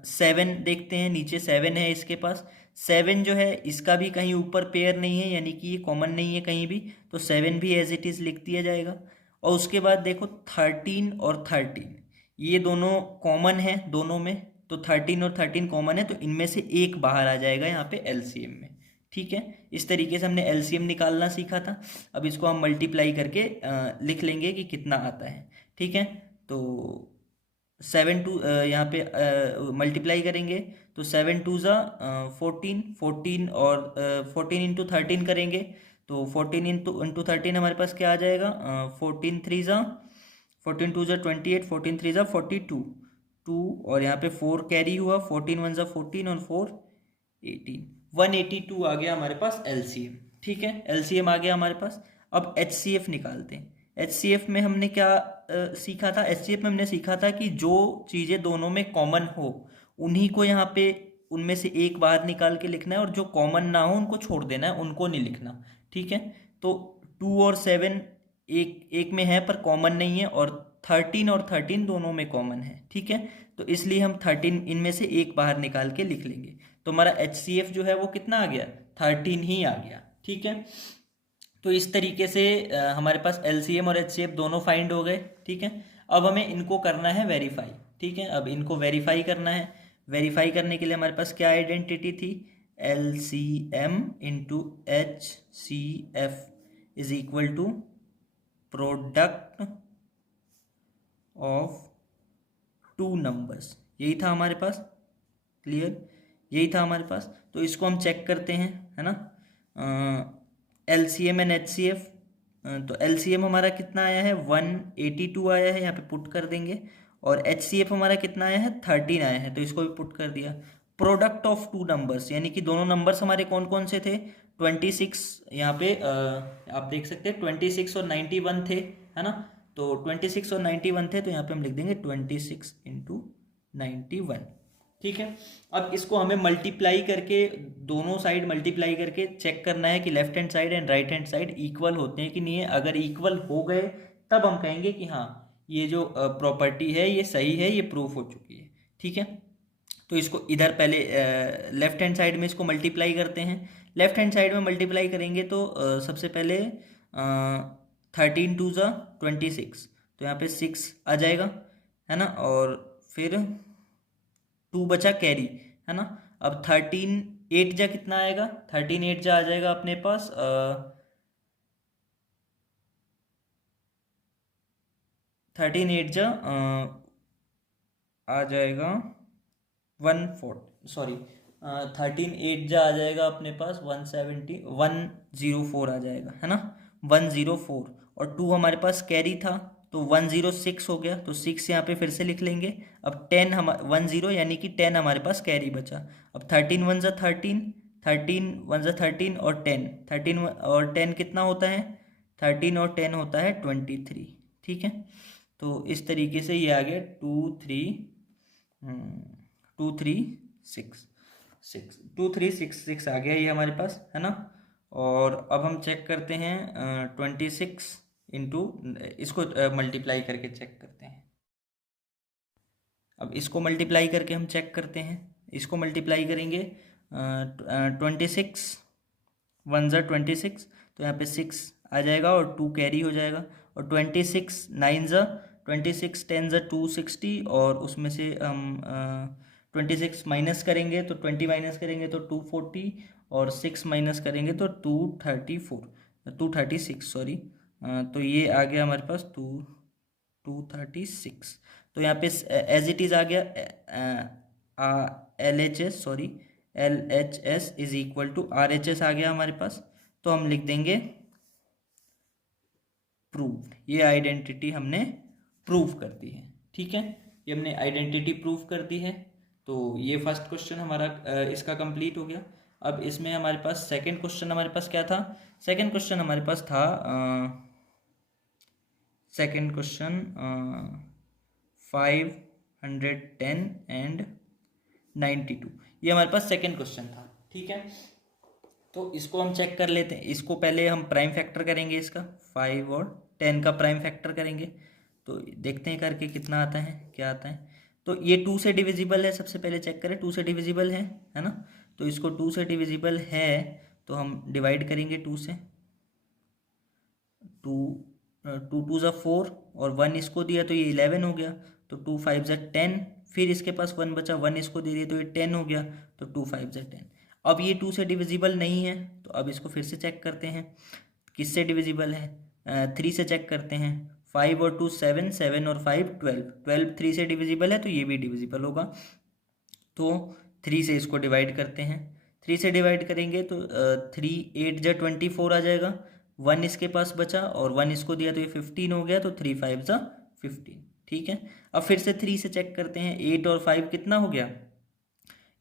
7 देखते हैं, नीचे 7 है इसके पास। 7 जो है इसका भी कहीं ऊपर पेयर नहीं है, यानी कि ये कॉमन नहीं है कहीं भी, तो 7 भी एज इट इज़ लिख दिया जाएगा। और उसके बाद देखो 13 और 13 ये दोनों कॉमन है दोनों में, तो 13 और 13 कॉमन है तो इनमें से एक बाहर आ जाएगा यहाँ पे एलसीएम में, ठीक है। इस तरीके से हमने एलसीएम निकालना सीखा था। अब इसको हम मल्टीप्लाई करके लिख लेंगे कि कितना आता है, ठीक है। तो 7 टू यहाँ पे मल्टीप्लाई करेंगे तो 7 टू ज़ा 14 और 14 इंटू 13 करेंगे तो 14 इंटू 13 हमारे पास क्या आ जाएगा, 14 3 ज़ा 14 टू ज़ा 28, 14 3 ज़ा 42, 2 और यहाँ पे 4 कैरी हुआ, 14 वन ज़ा 14 और 4 18, 182 आ गया हमारे पास एलसीएम, ठीक है। एलसीएम आ गया हमारे पास। अब एचसीएफ निकालते हैं। एचसीएफ में हमने क्या सीखा था, एचसीएफ में हमने सीखा था कि जो चीज़ें दोनों में कॉमन हो उन्हीं को यहाँ पे उनमें से एक बाहर निकाल के लिखना है और जो कॉमन ना हो उनको छोड़ देना है, उनको नहीं लिखना, ठीक है। तो 2 और 7 एक एक में है पर कॉमन नहीं है, और 13 और 13 दोनों में कॉमन है, ठीक है। तो इसलिए हम 13 इनमें से एक बाहर निकाल के लिख लेंगे। तो हमारा HCF जो है वो कितना आ गया, 13 ही आ गया, ठीक है। तो इस तरीके से हमारे पास LCM और HCF दोनों फाइंड हो गए, ठीक है। अब हमें इनको करना है वेरीफाई, ठीक है। अब इनको वेरीफाई करना है। वेरीफाई करने के लिए हमारे पास क्या आइडेंटिटी थी, LCM into HCF is equal to product of two numbers. यही था हमारे पास, क्लियर, यही था हमारे पास। तो इसको हम चेक करते हैं, है ना। LCM एंड HCF, तो LCM हमारा कितना आया है, 182 आया है, यहाँ पे पुट कर देंगे। और HCF हमारा कितना आया है, 13 आया है, तो इसको भी पुट कर दिया। प्रोडक्ट ऑफ टू नंबर्स, यानी कि दोनों नंबर्स हमारे कौन कौन से थे, 26, यहाँ पे आप देख सकते हैं 26 और 91 थे, है ना। तो 26 और 91 थे, तो यहाँ पे हम लिख देंगे 26 इंटू 91, ठीक है। अब इसको हमें मल्टीप्लाई करके, दोनों साइड मल्टीप्लाई करके चेक करना है कि left hand side and right hand side equal होते हैं कि नहीं है। अगर इक्वल हो गए तब हम कहेंगे कि हाँ ये जो प्रॉपर्टी है ये सही है, ये प्रूफ हो चुकी है, ठीक है। तो इसको इधर पहले लेफ्ट हैंड साइड में इसको मल्टीप्लाई करते हैं। लेफ्ट हैंड साइड में मल्टीप्लाई करेंगे तो सबसे पहले 13 2 ज़ा 26, तो यहाँ पे 6 आ जाएगा, है ना। और फिर 2 बचा कैरी, है ना। अब 13 8 जा कितना आएगा, 13 8 जा आ जाएगा अपने पास 13 8 जा आ जाएगा 13 8 जा आ जाएगा अपने पास 104 आ जाएगा, है ना, 104। और 2 हमारे पास कैरी था तो 106 हो गया, तो 6 यहाँ पे फिर से लिख लेंगे। अब 10 हम 10 यानी कि 10 हमारे पास कैरी बचा। अब 13 1 ज़ा 13, 13 1 ज़ा 13 और 10, 13 और 10 कितना होता है, 13 और 10 होता है 23, ठीक है। तो इस तरीके से ये आ गया 2366 आ गया ये हमारे पास, है ना। और अब हम चेक करते हैं 26 इंटू, इसको मल्टीप्लाई करके चेक करते हैं। अब इसको मल्टीप्लाई करके हम चेक करते हैं। इसको मल्टीप्लाई करेंगे 26 1 ज़ा 26, तो यहाँ पे 6 आ जाएगा और 2 कैरी हो जाएगा। और 26 9 ज़ा 26, 10 ज़ा 260, और उसमें से हम 26 माइनस करेंगे तो 20 माइनस करेंगे तो 240, और 6 माइनस करेंगे तो 236, सॉरी। तो ये आ गया हमारे पास 236। तो यहाँ पे एज इट इज़ आ गया LHS is equal to RHS आ गया हमारे पास। तो हम लिख देंगे प्रूव्ड, ये आइडेंटिटी हमने प्रूव कर दी है, ठीक है। ये हमने आइडेंटिटी प्रूव कर दी है। तो ये फर्स्ट क्वेश्चन हमारा इसका कंप्लीट हो गया। अब इसमें हमारे पास सेकंड क्वेश्चन हमारे पास क्या था, सेकंड क्वेश्चन हमारे पास था सेकंड क्वेश्चन 510 एंड 92, ये हमारे पास सेकंड क्वेश्चन था, ठीक है। तो इसको हम चेक कर लेते हैं। इसको पहले हम प्राइम फैक्टर करेंगे, इसका 5 और 10 का प्राइम फैक्टर करेंगे। तो देखते हैं करके कितना आता है, क्या आता है। तो ये 2 से डिविजिबल है, सबसे पहले चेक करें 2 से डिविजिबल है ना। तो इसको 2 से डिविजिबल है तो हम डिवाइड करेंगे 2 से। 2 ज़ा 4 और 1 इसको दिया तो ये 11 हो गया। तो 2 5 ज़ा 10, फिर इसके पास 1 बचा, 1 इसको दे दिया तो ये 10 हो गया। तो 2 5 ज़ा 10। अब ये 2 से डिविजिबल नहीं है, तो अब इसको फिर से चेक करते हैं किससे डिविजिबल है। 3 से चेक करते हैं। 5 और 2 7, 7 और 5 12, 12 3 से डिविजिबल है तो ये भी डिविजिबल होगा। तो 3 से इसको डिवाइड करते हैं। 3 से डिवाइड करेंगे तो 3 8 ज़ा 24 आ जाएगा। 1 इसके पास बचा और 1 इसको दिया तो ये 15 हो गया। तो 3 5 ज़ा 15, ठीक है। अब फिर से 3 से चेक करते हैं। 8 और 5 कितना हो गया,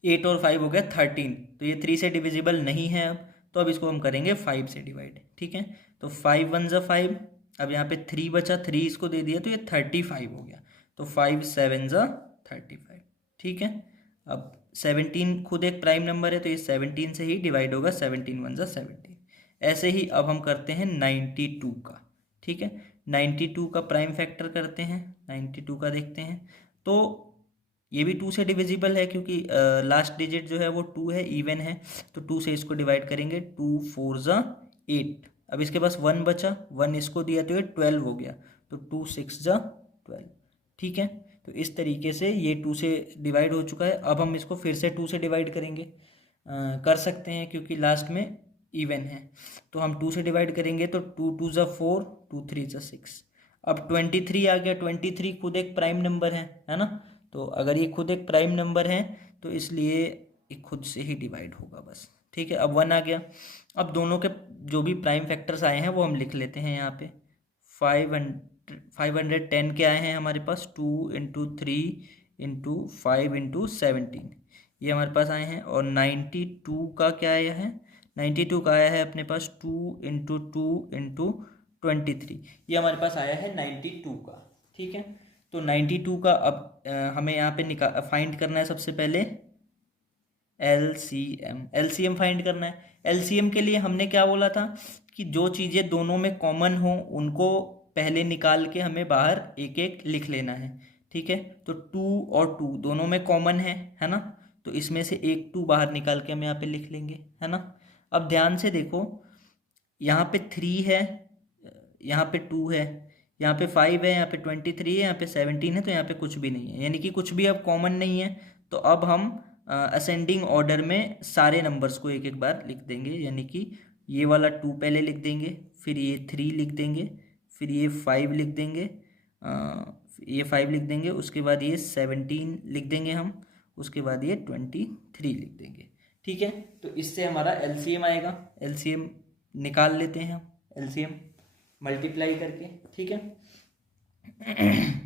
8 और 5 हो गया 13। तो ये 3 से डिविजिबल नहीं है अब, तो अब इसको हम करेंगे 5 से डिवाइड, ठीक है। तो 5 1 ज़ा 5, अब यहाँ पे 3 बचा, 3 इसको दे दिया तो ये 35 हो गया। तो 5 7 ज़ा 35, ठीक है। अब 17 खुद एक प्राइम नंबर है तो ये 17 से ही डिवाइड होगा, 17 1 ज़ा 17। ऐसे ही अब हम करते हैं 92 का, ठीक है। 92 का प्राइम फैक्टर करते हैं, 92 का देखते हैं। तो ये भी 2 से डिविजिबल है क्योंकि लास्ट डिजिट जो है वो 2 है, इवन है। तो 2 से इसको डिवाइड करेंगे, 2 4 ज़ा 8। अब इसके पास 1 बचा, 1 इसको दिया तो ये 12 हो गया। तो 2 6 ज़ा 12, ठीक है। तो इस तरीके से ये 2 से डिवाइड हो चुका है। अब हम इसको फिर से 2 से डिवाइड करेंगे, कर सकते हैं क्योंकि लास्ट में इवन है। तो हम 2 से डिवाइड करेंगे तो 2 2 ज़ा 4, 2 3 ज़ा 6। अब 23 आ गया। 23 खुद एक प्राइम नंबर है ना। तो अगर ये खुद एक प्राइम नंबर है तो इसलिए ये खुद से ही डिवाइड होगा बस, ठीक है। अब 1 आ गया। अब दोनों के जो भी प्राइम फैक्टर्स आए हैं वो हम लिख लेते हैं यहाँ पे। 510 के आए हैं हमारे पास, 2 इंटू 3 इंटू 5 इंटू 17, ये हमारे पास आए हैं। और 92 का क्या आया है, 92 का आया है अपने पास 2 इंटू 2 इंटू 23, ये हमारे पास आया है 92 का, ठीक है। तो 92 का अब हमें यहाँ पे फाइंड करना है सबसे पहले एलसीएम फाइंड करना है। एलसीएम के लिए हमने क्या बोला था कि जो चीज़ें दोनों में कॉमन हो उनको पहले निकाल के हमें बाहर एक एक लिख लेना है, ठीक है। तो 2 और 2 दोनों में कॉमन है ना। तो इसमें से एक 2 बाहर निकाल के हम यहाँ पे लिख लेंगे, है ना। अब ध्यान से देखो, यहाँ पे 3 है, यहाँ पे 2 है, यहाँ पे 5 है, यहाँ पे 23 है, यहाँ पे 17 है, तो यहाँ पे कुछ भी नहीं है, यानी कि कुछ भी अब कॉमन नहीं है। तो अब हम असेंडिंग ऑर्डर में सारे नंबर्स को एक एक बार लिख देंगे, यानी कि ये वाला 2 पहले लिख देंगे, फिर ये 3 लिख देंगे, फिर ये 5 लिख देंगे, ये 5 लिख देंगे, उसके बाद ये 17 लिख देंगे हम, उसके बाद ये 23 लिख देंगे, ठीक है। तो इससे हमारा एलसीएम आएगा। एलसीएम निकाल लेते हैं हम, एलसीएम मल्टीप्लाई करके, ठीक है।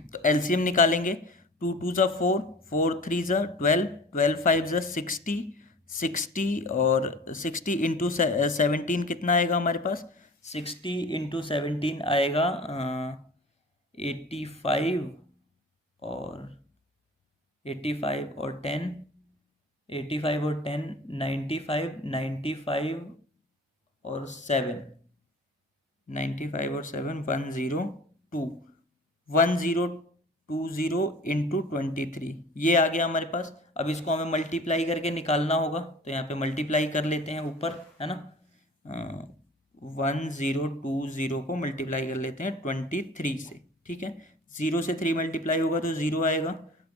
तो एलसीएम निकालेंगे, 2 2 ज़ा 4, 4 3 ज़ा 12, 12 5 ज़ा 60, 60 और 60 इंटू 17 कितना आएगा हमारे पास, 60 इंटू 17 आएगा 85, और 85 और 10, 85 और 10 95, 95 और 7, 95 और 7 102, 1020 इंटू 23, ये आ गया हमारे पास। अब इसको हमें मल्टीप्लाई करके निकालना होगा, तो यहाँ पे मल्टीप्लाई कर लेते हैं ऊपर, है ना। 1020 को मल्टीप्लाई कर लेते हैं 23 से, ठीक है। 0 से 3 मल्टीप्लाई होगा तो 0 आएगा,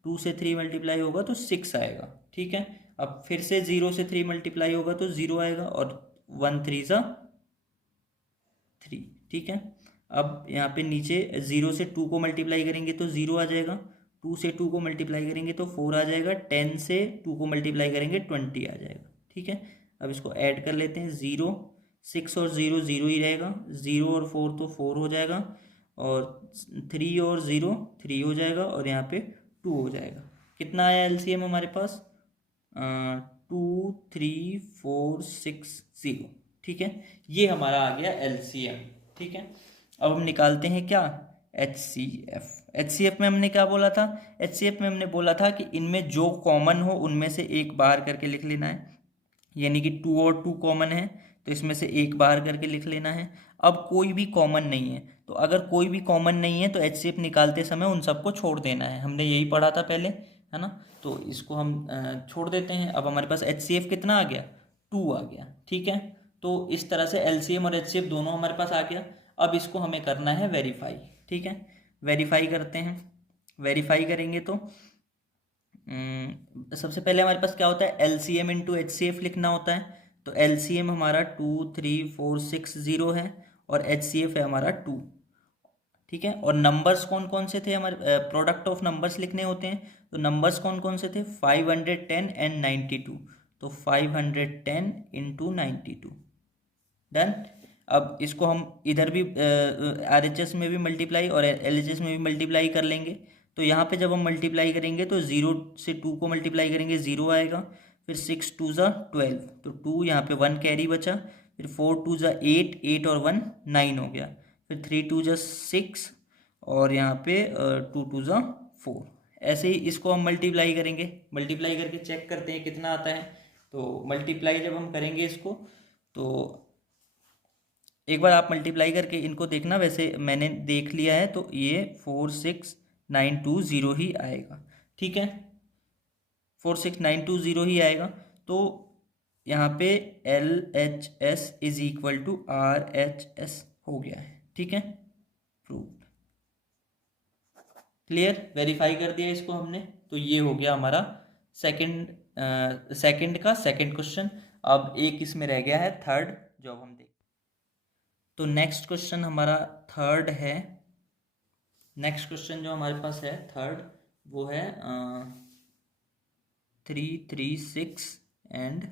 2 से 3 मल्टीप्लाई होगा तो 6 आएगा, ठीक है। अब फिर से 0 से 3 मल्टीप्लाई होगा तो 0 आएगा, और 1 3 ज़ा 3, ठीक है। अब यहाँ पे नीचे 0 से 2 को मल्टीप्लाई करेंगे तो 0 आ जाएगा, 2 से 2 को मल्टीप्लाई करेंगे तो 4 आ जाएगा, 10 से 2 को मल्टीप्लाई करेंगे 20 आ जाएगा, ठीक है। अब इसको ऐड कर लेते हैं, 0 6 और 0 0 ही रहेगा, 0 और 4 तो 4 हो जाएगा, और 3 और 0 3 हो जाएगा, और यहाँ पे 2 हो जाएगा। कितना आया एलसीएम हमारे पास, 2 3 4 6 0, ठीक है। ये हमारा आ गया एलसीएम, ठीक है। अब हम निकालते हैं क्या, एचसीएफ। एचसीएफ में हमने क्या बोला था, एचसीएफ में हमने बोला था कि इनमें जो कॉमन हो उनमें से एक बाहर करके लिख लेना है, यानी कि 2 और 2 कॉमन है तो इसमें से एक बाहर करके लिख लेना है। अब कोई भी कॉमन नहीं है, तो अगर कोई भी कॉमन नहीं है तो एचसीएफ निकालते समय उन सबको छोड़ देना है, हमने यही पढ़ा था पहले, है ना। तो इसको हम छोड़ देते हैं। अब हमारे पास एचसीएफ कितना आ गया, 2 आ गया, ठीक है। तो इस तरह से एलसीएम और एचसीएफ दोनों हमारे पास आ गया। अब इसको हमें करना है वेरीफाई, ठीक है। वेरीफाई करते हैं। वेरीफाई करेंगे तो सबसे पहले हमारे पास क्या होता है, एलसीएम इंटू एचसीएफ लिखना होता है। तो एलसीएम हमारा 2 3 4 6 0 है, और एचसीएफ है हमारा 2, ठीक है। और नंबर्स कौन कौन से थे हमारे, प्रोडक्ट ऑफ नंबर्स लिखने होते हैं, तो नंबर्स कौन कौन से थे, 510 एंड 92, तो 510 इंटू 92, डन। अब इसको हम इधर भी आरएचएस में भी मल्टीप्लाई और एलएचएस में भी मल्टीप्लाई कर लेंगे। तो यहाँ पे जब हम मल्टीप्लाई करेंगे तो 0 से 2 को मल्टीप्लाई करेंगे 0 आएगा, फिर 6 2 ज़ा 12, तो 2 यहाँ पे 1 कैरी बचा, फिर 4 2 ज़ा 8, 8 और 1 9 हो गया, फिर 3 2 ज़ा 6, और यहाँ पे 2 2 ज़ा 4। ऐसे ही इसको हम मल्टीप्लाई करेंगे, मल्टीप्लाई करके चेक करते हैं कितना आता है। तो मल्टीप्लाई जब हम करेंगे इसको, तो एक बार आप मल्टीप्लाई करके इनको देखना, वैसे मैंने देख लिया है तो ये 46920 ही आएगा, ठीक है, 46920 ही आएगा। तो यहाँ पे LHS is equal to RHS हो गया है, ठीक है, प्रूव्ड, क्लियर, वेरीफाई कर दिया इसको हमने। तो ये हो गया हमारा सेकंड का सेकंड क्वेश्चन। अब एक इसमें रह गया है थर्ड, जो अब हम देख, तो नेक्स्ट क्वेश्चन हमारा थर्ड है। नेक्स्ट क्वेश्चन जो हमारे पास है थर्ड, वो है 336 एंड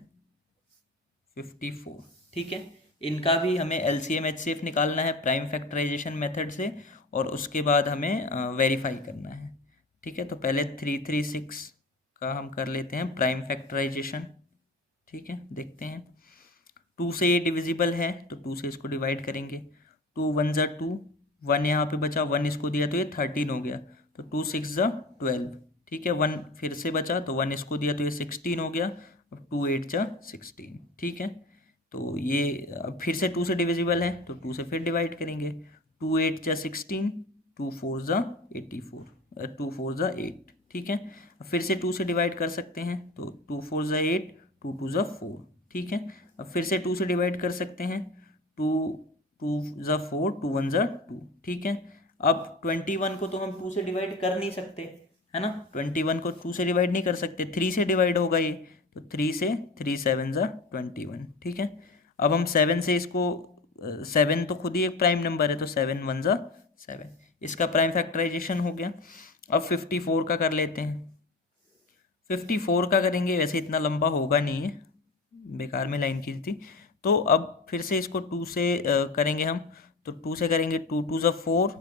54, ठीक है। इनका भी हमें LCM HCF निकालना है प्राइम फैक्टराइजेशन मेथड से, और उसके बाद हमें वेरीफाई करना है, ठीक है। तो पहले 336 का हम कर लेते हैं प्राइम फैक्टराइजेशन, ठीक है, देखते हैं। 2 से ये डिविजिबल है तो 2 से इसको डिवाइड करेंगे, 2 1 ज़ा 2, 1 यहाँ पे बचा, 1 इसको दिया तो ये 13 हो गया, तो 2 6 ज़ा 12, ठीक है। 1 फिर से बचा तो 1 इसको दिया तो ये 16 हो गया, अब 2 8 ज़ा 16, ठीक है। तो ये अब फिर से 2 से डिविजिबल है तो 2 से फिर डिवाइड करेंगे, 2 8 ज़ा 16, 2 4 ज़ा 84, 2 4 ज़ा 8, ठीक है। अब फिर से 2 से डिवाइड कर सकते हैं तो 2 4 ज़ा 8, 2 2 ज़ा 4, ठीक है। अब फिर से 2 से डिवाइड कर सकते हैं, 2 2 ज़ा 4, 2 1 ज़ा 2, ठीक है। अब 21 को तो हम 2 से डिवाइड कर नहीं सकते, है ना, 21 को 2 से डिवाइड नहीं कर सकते, 3 से डिवाइड होगा ये, तो 3 से 3 7 ज़ा 21, ठीक है। अब हम 7 से इसको 7 तो खुद ही एक प्राइम नंबर है तो 7 1 ज़ा 7, इसका प्राइम फैक्टराइजेशन हो गया। अब 54 का कर लेते हैं, 54 का करेंगे, वैसे इतना लंबा होगा नहीं है, बेकार में लाइन खींच दी। तो अब फिर से इसको 2 से करेंगे हम, तो 2 से करेंगे, 2 2 ज़ा 4,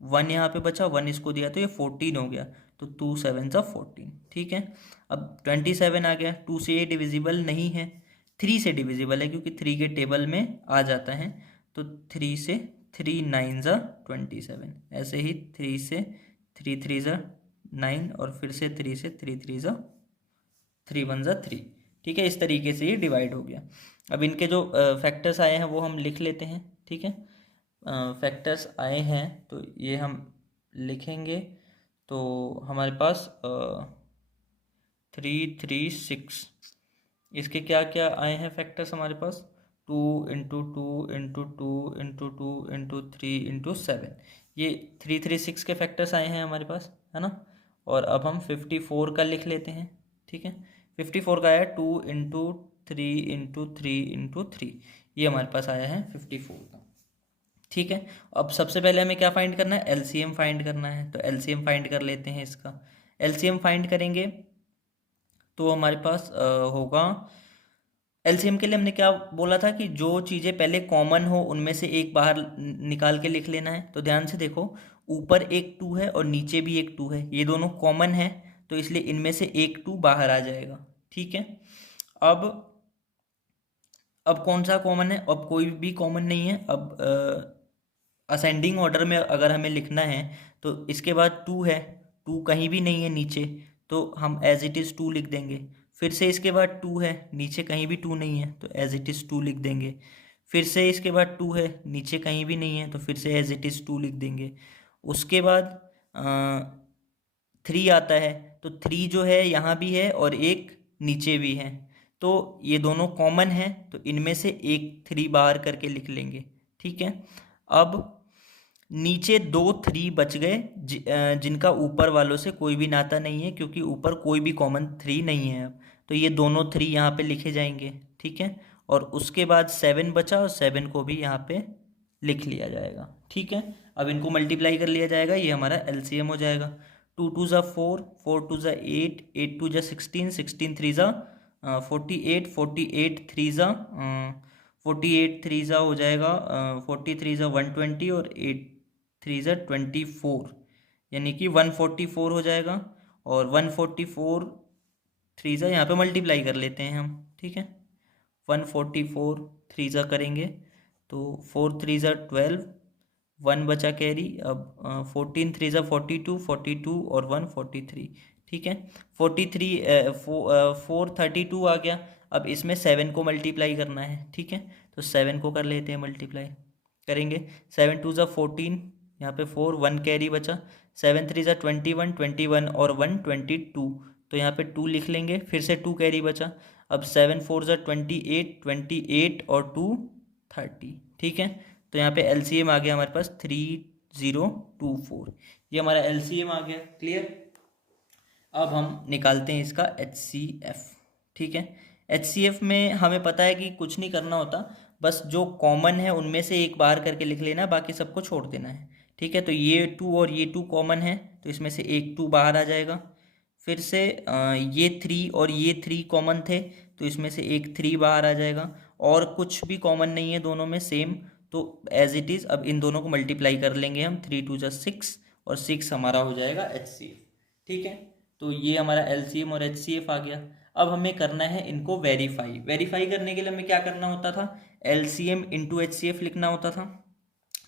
1 यहाँ पे बचा, 1 इसको दिया तो ये 14 हो गया, तो 2 7 ज़ा 14, ठीक है। अब 27 आ गया, 2 से ये डिविजिबल नहीं है, 3 से डिविजिबल है क्योंकि 3 के टेबल में आ जाता है, तो 3 से 3 9 ज़ा 27, ऐसे ही 3 से 3 3 ज़ा 9, और फिर से 3 से 3 3 ज़ा 3 1 ज़ा 3, ठीक है। इस तरीके से ये डिवाइड हो गया। अब इनके जो फैक्टर्स आए हैं वो हम लिख लेते हैं, ठीक है। फैक्टर्स आए हैं तो ये हम लिखेंगे, तो हमारे पास 336, इसके क्या क्या आए हैं फैक्टर्स हमारे पास, 2 into 2 into 2 into 2 into 3 into 7, ये 336 के फैक्टर्स आए हैं हमारे पास, है ना। और अब हम 54 का लिख लेते हैं, ठीक है। 54 का आया 2 इंटू 3 इंटू 3 इंटू 3, ये हमारे पास आया है 54 का, ठीक है। अब सबसे पहले हमें क्या फाइंड करना है, LCM फाइंड करना है, तो LCM फाइंड कर लेते हैं इसका। LCM फाइंड करेंगे तो हमारे पास होगा, LCM के लिए हमने क्या बोला था कि जो चीज़ें पहले कॉमन हो उनमें से एक बाहर निकाल के लिख लेना है। तो ध्यान से देखो, ऊपर एक 2 है और नीचे भी एक 2 है, ये दोनों कॉमन है, तो इसलिए इनमें से एक 2 बाहर आ जाएगा, ठीक है। अब कौन सा कॉमन है, अब कोई भी कॉमन नहीं है। अब असेंडिंग ऑर्डर में अगर हमें लिखना है तो इसके बाद 2 है, 2 कहीं भी नहीं है नीचे, तो हम एज इट इज़ 2 लिख देंगे। फिर से इसके बाद 2 है, नीचे कहीं भी 2 नहीं है तो एज इट इज़ 2 लिख देंगे। फिर से इसके बाद 2 है, नीचे कहीं भी नहीं है तो फिर से एज इट इज़ 2 लिख देंगे। उसके बाद 3 आता है, तो 3 जो है यहाँ भी है और एक नीचे भी है, तो ये दोनों कॉमन है, तो इनमें से एक 3 बाहर करके लिख लेंगे, ठीक है। अब नीचे 2 3 बच गए जिनका ऊपर वालों से कोई भी नाता नहीं है, क्योंकि ऊपर कोई भी कॉमन 3 नहीं है अब, तो ये दोनों 3 यहाँ पे लिखे जाएंगे, ठीक है। और उसके बाद 7 बचा और 7 को भी यहाँ पे लिख लिया जाएगा, ठीक है। अब इनको मल्टीप्लाई कर लिया जाएगा, ये हमारा LCM हो जाएगा। 2 2 ज़ा 4, 4 2 ज़ा 8, 8 2 ज़ा 16, 16 3 ज़ा 48, 48 3 ज़ा 48 3 ज़ा हो जाएगा 43 ज़ा 120, और 8 3 ज़ा 24, यानी कि 144 हो जाएगा। और 144 3 ज़ा यहाँ पे मल्टीप्लाई कर लेते हैं हम, ठीक है। 144 3 ज़ा करेंगे तो 4 3 ज़ा 12, 1 बचा कैरी। अब 14 3 ज़ा 42, 42 और 1 43, ठीक है। 432 आ गया। अब इसमें 7 को मल्टीप्लाई करना है, ठीक है, तो 7 को कर लेते हैं मल्टीप्लाई। करेंगे। 7 2 ज़ा 14, यहाँ पे 4, 1 कैरी बचा। 7 3 ज़ा 21, 21 और 1 22, तो यहाँ पे 2 लिख लेंगे, फिर से 2 कैरी बचा। अब 7 4 ज़ा 28, 28 और 2 30, ठीक है। तो यहाँ पे एलसीएम आ गया हमारे पास 3024, ये हमारा एलसीएम आ गया। क्लियर। अब हम निकालते हैं इसका HCF, ठीक है। HCF में हमें पता है कि कुछ नहीं करना होता, बस जो कॉमन है उनमें से एक बाहर करके लिख लेना है, बाकी सबको छोड़ देना है, ठीक है। तो ये 2 और ये 2 कॉमन है, तो इसमें से एक 2 बाहर आ जाएगा। फिर से ये 3 और ये 3 कॉमन थे, तो इसमें से एक 3 बाहर आ जाएगा। और कुछ भी कॉमन नहीं है दोनों में, सेम, तो एज इट इज़ अब इन दोनों को मल्टीप्लाई कर लेंगे हम। 3 2 ज़ा 6 और 6 हमारा हो जाएगा HCF, ठीक है। तो ये हमारा एलसीएम और HCF आ गया। अब हमें करना है इनको वेरीफाई। वेरीफाई करने के लिए हमें क्या करना होता था, एलसीएम इंटू HCF लिखना होता था।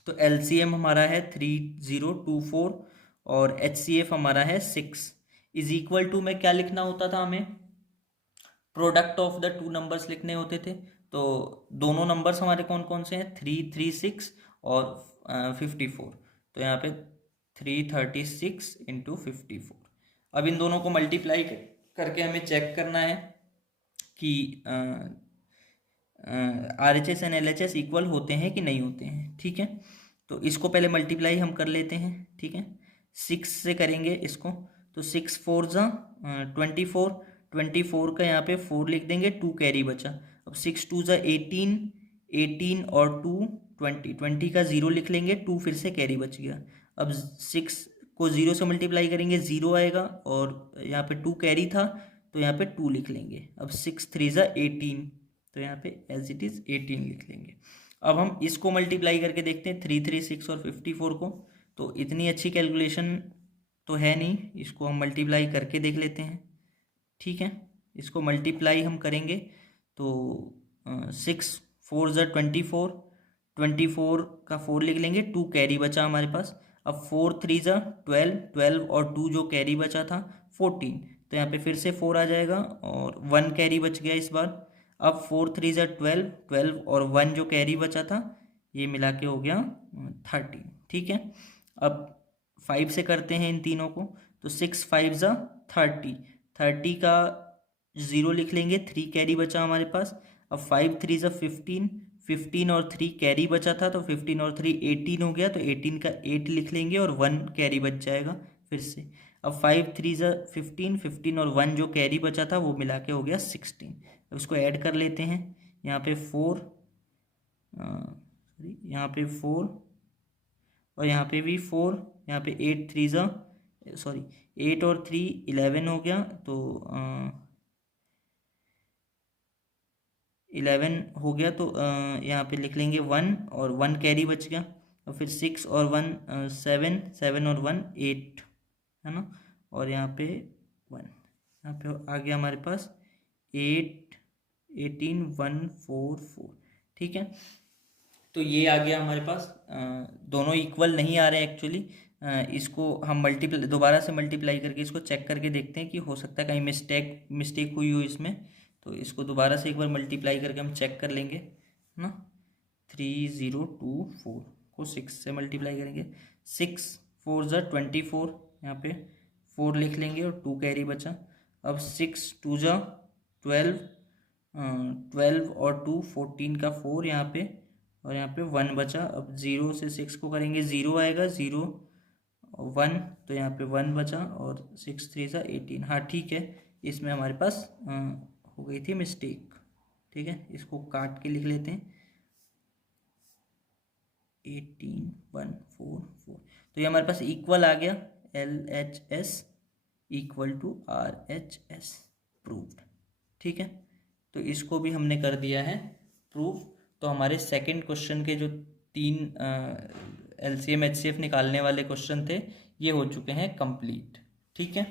तो एलसीएम हमारा है 3024 और HCF हमारा है 6, इज इक्वल टू में क्या लिखना होता था हमें, product of the two numbers लिखने होते थे। तो दोनों नंबर्स हमारे कौन कौन से हैं, 336 और 54। तो यहाँ पे 336 इंटू 54। अब इन दोनों को मल्टीप्लाई करके हमें चेक करना है कि RHS एंड LHS इक्वल होते हैं कि नहीं होते हैं, ठीक है। तो इसको पहले मल्टीप्लाई हम कर लेते हैं, ठीक है। 6 से करेंगे इसको, तो 6 4 ज़ा 24, 24 का यहाँ पे 4 लिख देंगे, 2 कैरी बचा। अब 6 2 ज़ा 18, 18 और 2 20, 20 का 0 लिख लेंगे, 2 फिर से कैरी बच गया। अब 6 को 0 से मल्टीप्लाई करेंगे, 0 आएगा, और यहाँ पे 2 कैरी था, तो यहाँ पे 2 लिख लेंगे। अब 6 3 ज़ा 18, तो यहाँ पे एज इट इज़ 18 लिख लेंगे। अब हम इसको मल्टीप्लाई करके देखते हैं 336 और 54 को। तो इतनी अच्छी कैलकुलेशन तो है नहीं, इसको हम मल्टीप्लाई करके देख लेते हैं, ठीक है। इसको मल्टीप्लाई हम करेंगे तो 6 4 ज़ा 24, 24 का 4 लिख लेंगे, 2 कैरी बचा हमारे पास। अब 4 3 ज़ा 12, 12 और 2 जो कैरी बचा था 14, तो यहाँ पे फिर से 4 आ जाएगा और 1 कैरी बच गया इस बार। अब 4 3 ज़ा 12, 12 और 1 जो कैरी बचा था, ये मिला के हो गया 13, ठीक है। अब 5 से करते हैं इन तीनों को, तो 6 5 ज़ा 30, 30 का 0 लिख लेंगे, 3 कैरी बचा हमारे पास। अब 5 3 ज़ा 15, 15 और 3 कैरी बचा था, तो 15 और 3 18 हो गया, तो 18 का 8 लिख लेंगे और 1 कैरी बच जाएगा फिर से। अब 5 3 ज़ा 15, 15 और 1 जो कैरी बचा था वो मिला के हो गया 16। अब इसको ऐड कर लेते हैं, यहाँ पे 4, यहाँ पे 4 और यहाँ पे भी 4, यहाँ पे 8 3 ज़ा 8 और 3 11 हो गया, तो 11 हो गया, तो यहाँ पे लिख लेंगे 1 और 1 कैरी बच गया। और फिर 6 और 1 7, 7 और 1 8, है ना। और यहाँ पे 1, यहाँ पे आ गया हमारे पास 8 18 1 4 4, ठीक है। तो ये आ गया हमारे पास। दोनों इक्वल नहीं आ रहे हैं एक्चुअली। इसको हम दोबारा से मल्टीप्लाई करके इसको चेक करके देखते हैं कि हो सकता है कहीं मिस्टेक हुई हो इसमें। तो इसको दोबारा से एक बार मल्टीप्लाई करके हम चेक कर लेंगे, है ना। 3024 को 6 से मल्टीप्लाई करेंगे, 6 4 ज़ा 24, यहाँ पे 4 लिख लेंगे और 2 कैरी बचा। अब 6 2 ज़ा 12, 12 और 2 14 का 4 यहाँ पे, और यहाँ पे 1 बचा। अब 0 से 6 को करेंगे, 0 आएगा, 0 1, तो यहाँ पे 1 बचा, और 6 3 ज़ा 18। हाँ ठीक है, इसमें हमारे पास हो गई थी मिस्टेक, ठीक है। इसको काट के लिख लेते हैं, 18 1 4 4। तो ये हमारे पास इक्वल आ गया, LHS equal to RHS, proved, ठीक है। तो इसको भी हमने कर दिया है प्रूफ। तो हमारे सेकंड क्वेश्चन के जो 3 LCM HCF निकालने वाले क्वेश्चन थे ये हो चुके हैं कंप्लीट, ठीक है।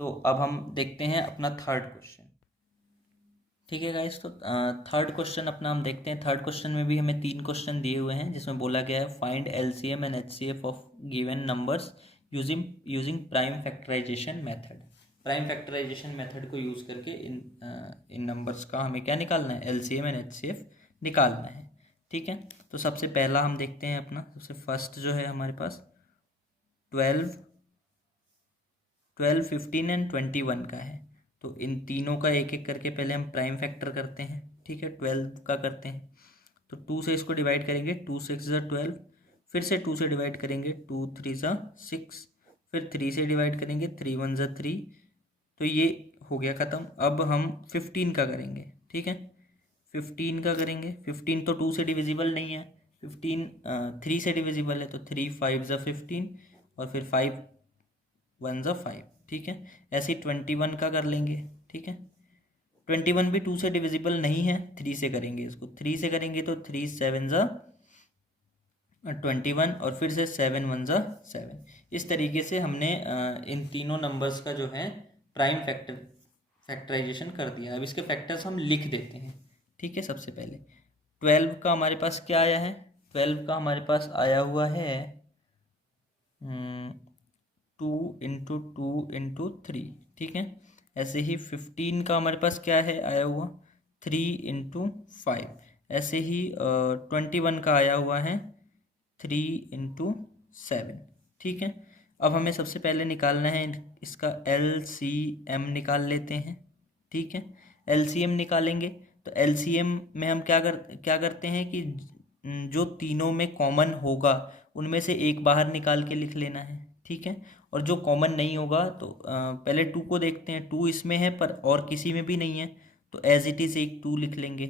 तो अब हम देखते हैं अपना थर्ड क्वेश्चन, ठीक है गाइस। तो थर्ड क्वेश्चन अपना हम देखते हैं। थर्ड क्वेश्चन में भी हमें 3 क्वेश्चन दिए हुए हैं, जिसमें बोला गया है find LCM and HCF of given numbers using prime factorization method. Prime factorization method को यूज़ करके इन नंबर्स का हमें क्या निकालना है, LCM एंड HCF निकालना है। ठीक है। तो सबसे पहला हम देखते हैं अपना, सबसे फर्स्ट जो है हमारे पास 12, 15 एंड 21 का है। तो इन तीनों का एक एक करके पहले हम प्राइम फैक्टर करते हैं, ठीक है। 12 का करते हैं, तो 2 से इसको डिवाइड करेंगे, 2 6 ज़ा 12, फिर से 2 से डिवाइड करेंगे, 2 3 ज़ा 6, फिर 3 से डिवाइड करेंगे, 3 1 ज़ा 3। तो ये हो गया ख़त्म। अब हम 15 का करेंगे, ठीक है। 15 का करेंगे, 15 तो 2 से डिविजिबल नहीं है, 15 3 से डिविजिबल है, तो 3 5 ज़ा 15 और फिर 5 1 ज़ा 5, ठीक है। ऐसे ही 21 का कर लेंगे, ठीक है। 21 भी 2 से डिविजिबल नहीं है, 3 से करेंगे इसको, 3 से करेंगे तो 3 7 ज़ा 21 और फिर से 7 1 ज़ा 7। इस तरीके से हमने इन तीनों नंबर्स का जो है प्राइम फैक्टराइजेशन कर दिया। अब इसके फैक्टर्स हम लिख देते हैं, ठीक है। सबसे पहले 12 का हमारे पास क्या आया है, 12 का हमारे पास आया हुआ है 2 इंटू 2 इंटू 3, ठीक है। ऐसे ही 15 का हमारे पास क्या है आया हुआ 3 इंटू 5। ऐसे ही 21 का आया हुआ है 3 इंटू 7, ठीक है। अब हमें सबसे पहले निकालना है इसका LCM निकाल लेते हैं, ठीक है। LCM निकालेंगे तो LCM में हम क्या करते हैं कि जो तीनों में कॉमन होगा उनमें से एक बाहर निकाल के लिख लेना है, ठीक है। और जो कॉमन नहीं होगा तो पहले 2 को देखते हैं, 2 इसमें है पर और किसी में भी नहीं है, तो एज इट इज़ एक 2 लिख लेंगे।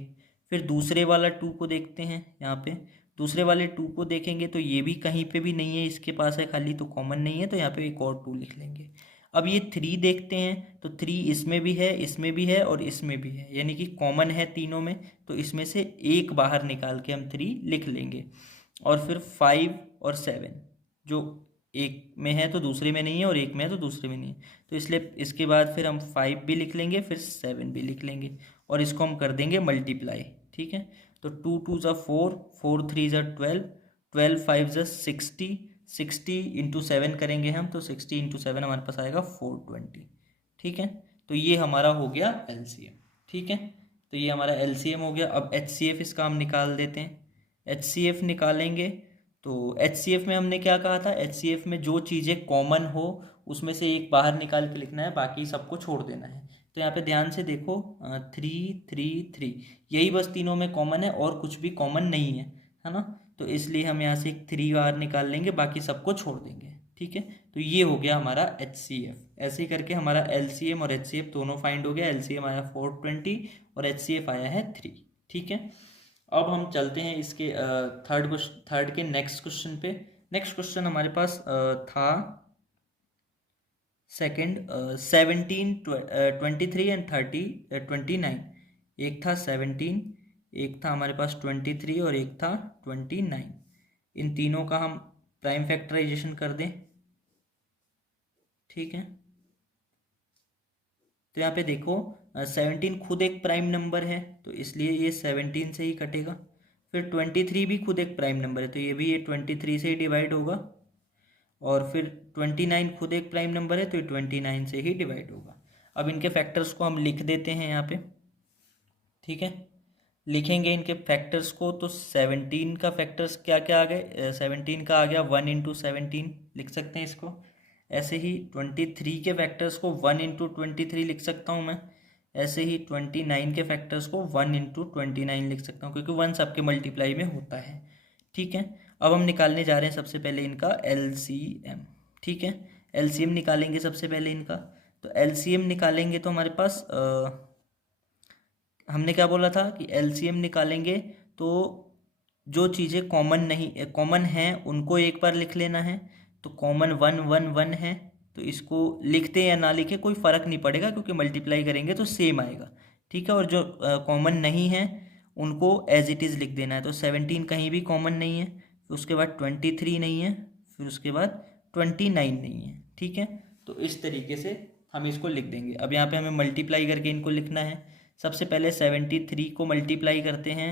फिर दूसरे वाला 2 को देखते हैं, यहाँ पे दूसरे वाले 2 को देखेंगे तो ये भी कहीं पे भी नहीं है, इसके पास है खाली, तो कॉमन नहीं है, तो यहाँ पे एक और 2 लिख लेंगे। अब ये 3 देखते हैं तो 3 इसमें भी है, इसमें भी है और इसमें भी है, यानी कि कॉमन है तीनों में, तो इसमें से एक बाहर निकाल के हम 3 लिख लेंगे। और फिर 5 और 7 जो एक में है तो दूसरे में नहीं है और एक में है तो दूसरे में नहीं है, तो इसलिए इसके बाद फिर हम 5 भी लिख लेंगे, फिर 7 भी लिख लेंगे और इसको हम कर देंगे मल्टीप्लाई, ठीक है। तो 2 2 ज़ा 4, 4 3 ज़ा 12, 12 5 ज़ा 60, 60 इंटू 7 करेंगे हम, तो 60 इंटू 7 हमारे पास आएगा 420, ठीक है। तो ये हमारा हो गया LCM, ठीक है। तो ये हमारा LCM हो गया। अब HCF इसका हम निकाल देते हैं। HCF निकालेंगे तो HCF में हमने क्या कहा था, HCF में जो चीज़ें कॉमन हो उसमें से एक बाहर निकाल के लिखना है, बाकी सबको छोड़ देना है। तो यहाँ पे ध्यान से देखो 3 3 3 यही बस तीनों में कॉमन है और कुछ भी कॉमन नहीं है ना। तो इसलिए हम यहाँ से 3 बाहर निकाल लेंगे, बाकी सबको छोड़ देंगे, ठीक है। तो ये हो गया हमारा HCF। ऐसे ही करके हमारा LCM और HCF दोनों फाइंड हो गया। LCM आया 420 और HCF आया है 3, ठीक है। अब हम चलते हैं इसके थर्ड के नेक्स्ट क्वेश्चन पे। नेक्स्ट क्वेश्चन हमारे पास था सेकंड 17 23 एंड 30 29। एक था 17, एक था हमारे पास 23 और एक था 29। इन तीनों का हम प्राइम फैक्टराइजेशन कर दें, ठीक है। तो यहाँ पे देखो 17 खुद एक प्राइम नंबर है, तो इसलिए ये 17 से ही कटेगा। फिर 23 भी खुद एक प्राइम नंबर है, तो ये भी ये 23 से ही डिवाइड होगा। और फिर 29 खुद एक प्राइम नंबर है, तो ये 29 से ही डिवाइड होगा। अब इनके फैक्टर्स को हम लिख देते हैं यहाँ पे, ठीक है। लिखेंगे इनके फैक्टर्स को, तो 17 का फैक्टर्स क्या क्या आ गए, 17 का आ गया 1 इंटू 17 लिख सकते हैं इसको। ऐसे ही 23 के फैक्टर्स को 1 इंटू 23 लिख सकता हूँ मैं। ऐसे ही 29 के फैक्टर्स को 1 इंटू 29 लिख सकता हूँ, क्योंकि 1 सबके मल्टीप्लाई में होता है, ठीक है। अब हम निकालने जा रहे हैं सबसे पहले इनका LCM, ठीक है। LCM निकालेंगे सबसे पहले इनका। तो LCM निकालेंगे तो हमारे पास हमने क्या बोला था कि LCM निकालेंगे तो जो चीज़ें कॉमन हैं उनको एक बार लिख लेना है। तो कॉमन 1 1 1 है, तो इसको लिखते या ना लिखे कोई फ़र्क नहीं पड़ेगा, क्योंकि मल्टीप्लाई करेंगे तो सेम आएगा, ठीक है। और जो कॉमन नहीं है उनको एज इट इज़ लिख देना है। तो 17 कहीं भी कॉमन नहीं है, फिर उसके बाद 23 नहीं है, फिर उसके बाद 29 नहीं है, ठीक है। तो इस तरीके से हम इसको लिख देंगे। अब यहाँ पे हमें मल्टीप्लाई करके इनको लिखना है। सबसे पहले 73 को मल्टीप्लाई करते हैं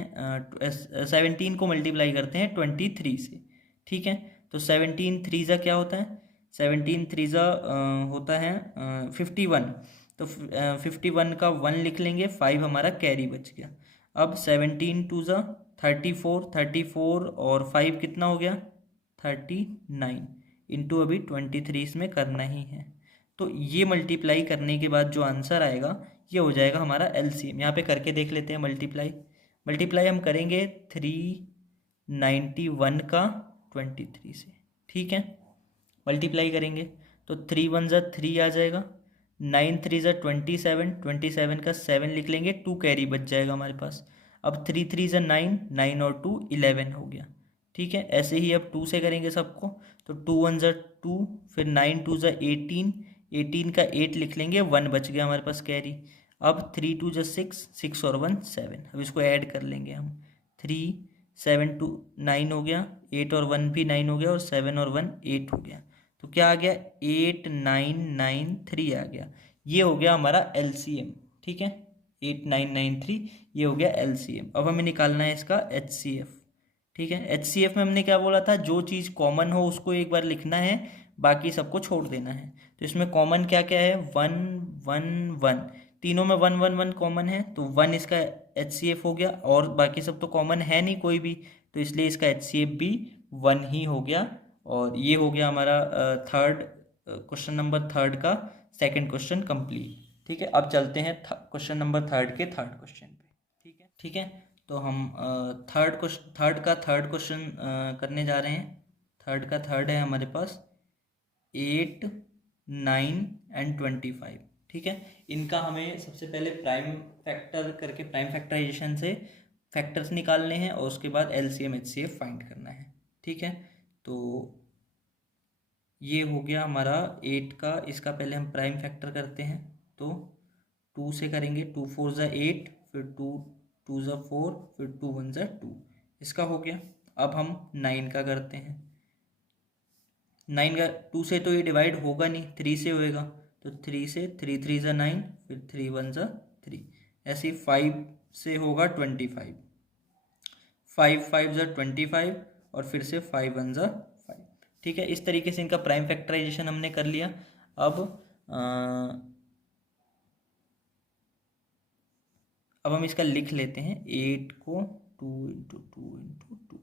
17 को मल्टीप्लाई करते हैं 23 से, ठीक है। तो 17 3 ज़ा क्या होता है, 17 3 ज़ा होता है 51। तो 51 का 1 लिख लेंगे, 5 हमारा कैरी बच गया। अब 17 2 ज़ा 34, 34 और 5 कितना हो गया 39 इंटू अभी 23 इसमें करना ही है। तो ये मल्टीप्लाई करने के बाद जो आंसर आएगा ये हो जाएगा हमारा एलसीएम। यहाँ पे करके देख लेते हैं मल्टीप्लाई हम करेंगे 391 का 23 से, ठीक है। मल्टीप्लाई करेंगे तो 3 1 ज़ा 3 आ जाएगा, 9 3 ज़ा 27, 27 का 7 लिख लेंगे, 2 कैरी बच जाएगा हमारे पास। अब 3 3 ज़ा 9, 9 और 2 11 हो गया, ठीक है। ऐसे ही अब 2 से करेंगे सबको, तो 2 1 ज़ा 2, फिर 9 2 ज़ा 18, 18 का 8 लिख लेंगे, 1 बच गया हमारे पास कैरी। अब 3 2 ज़ा 6, 6 और 1 7, अब इसको ऐड कर लेंगे हम, 3 7 2 9 हो गया, 8 और 1 भी 9 हो गया, और 7 और 1 8 हो गया। तो क्या आ गया 8993 आ गया। ये हो गया हमारा एलसीएम, ठीक है। 8993 ये हो गया एलसीएम। अब हमें निकालना है इसका एचसीएफ, ठीक है। एचसीएफ में हमने क्या बोला था, जो चीज़ कॉमन हो उसको एक बार लिखना है, बाकी सबको छोड़ देना है। तो इसमें कॉमन क्या क्या है, 1 1 1, तीनों में 1 1 1 कॉमन है, तो 1 इसका एचसीएफ हो गया, और बाकी सब तो कॉमन है नहीं कोई भी, तो इसलिए इसका एचसीएफ भी 1 ही हो गया। और ये हो गया हमारा थर्ड क्वेश्चन नंबर थर्ड का सेकंड क्वेश्चन कंप्लीट, ठीक है। अब चलते हैं क्वेश्चन नंबर थर्ड के थर्ड क्वेश्चन पे, ठीक है, ठीक है। तो हम थर्ड का थर्ड क्वेश्चन करने जा रहे हैं। थर्ड का थर्ड है हमारे पास 8 9 एंड 25, ठीक है। इनका हमें सबसे पहले प्राइम फैक्टर करके प्राइम फैक्टराइजेशन से फैक्टर्स निकालने हैं, और उसके बाद एलसीएम एचसीएफ फाइंड करना है, ठीक है। तो ये हो गया हमारा 8 का, इसका पहले हम प्राइम फैक्टर करते हैं, तो 2 से करेंगे, 2 4 ज़ा 8, फिर 2 2 ज़ा 4, फिर 2 1 ज़ा 2, इसका हो गया। अब हम 9 का करते हैं। 9 का 2 से तो ये डिवाइड होगा नहीं, 3 से होएगा, तो 3 से 3 3 ज़ा 9, फिर 3 1 ज़ा 3, ऐसे ही 5 से होगा 25, 5 5 ज़ा 25, और फिर से 5 1 ज़ा 5, ठीक है। इस तरीके से इनका प्राइम फैक्टराइजेशन हमने कर लिया। अब हम इसका लिख लेते हैं, 8 को 2 इंटू 2 इंटू 2,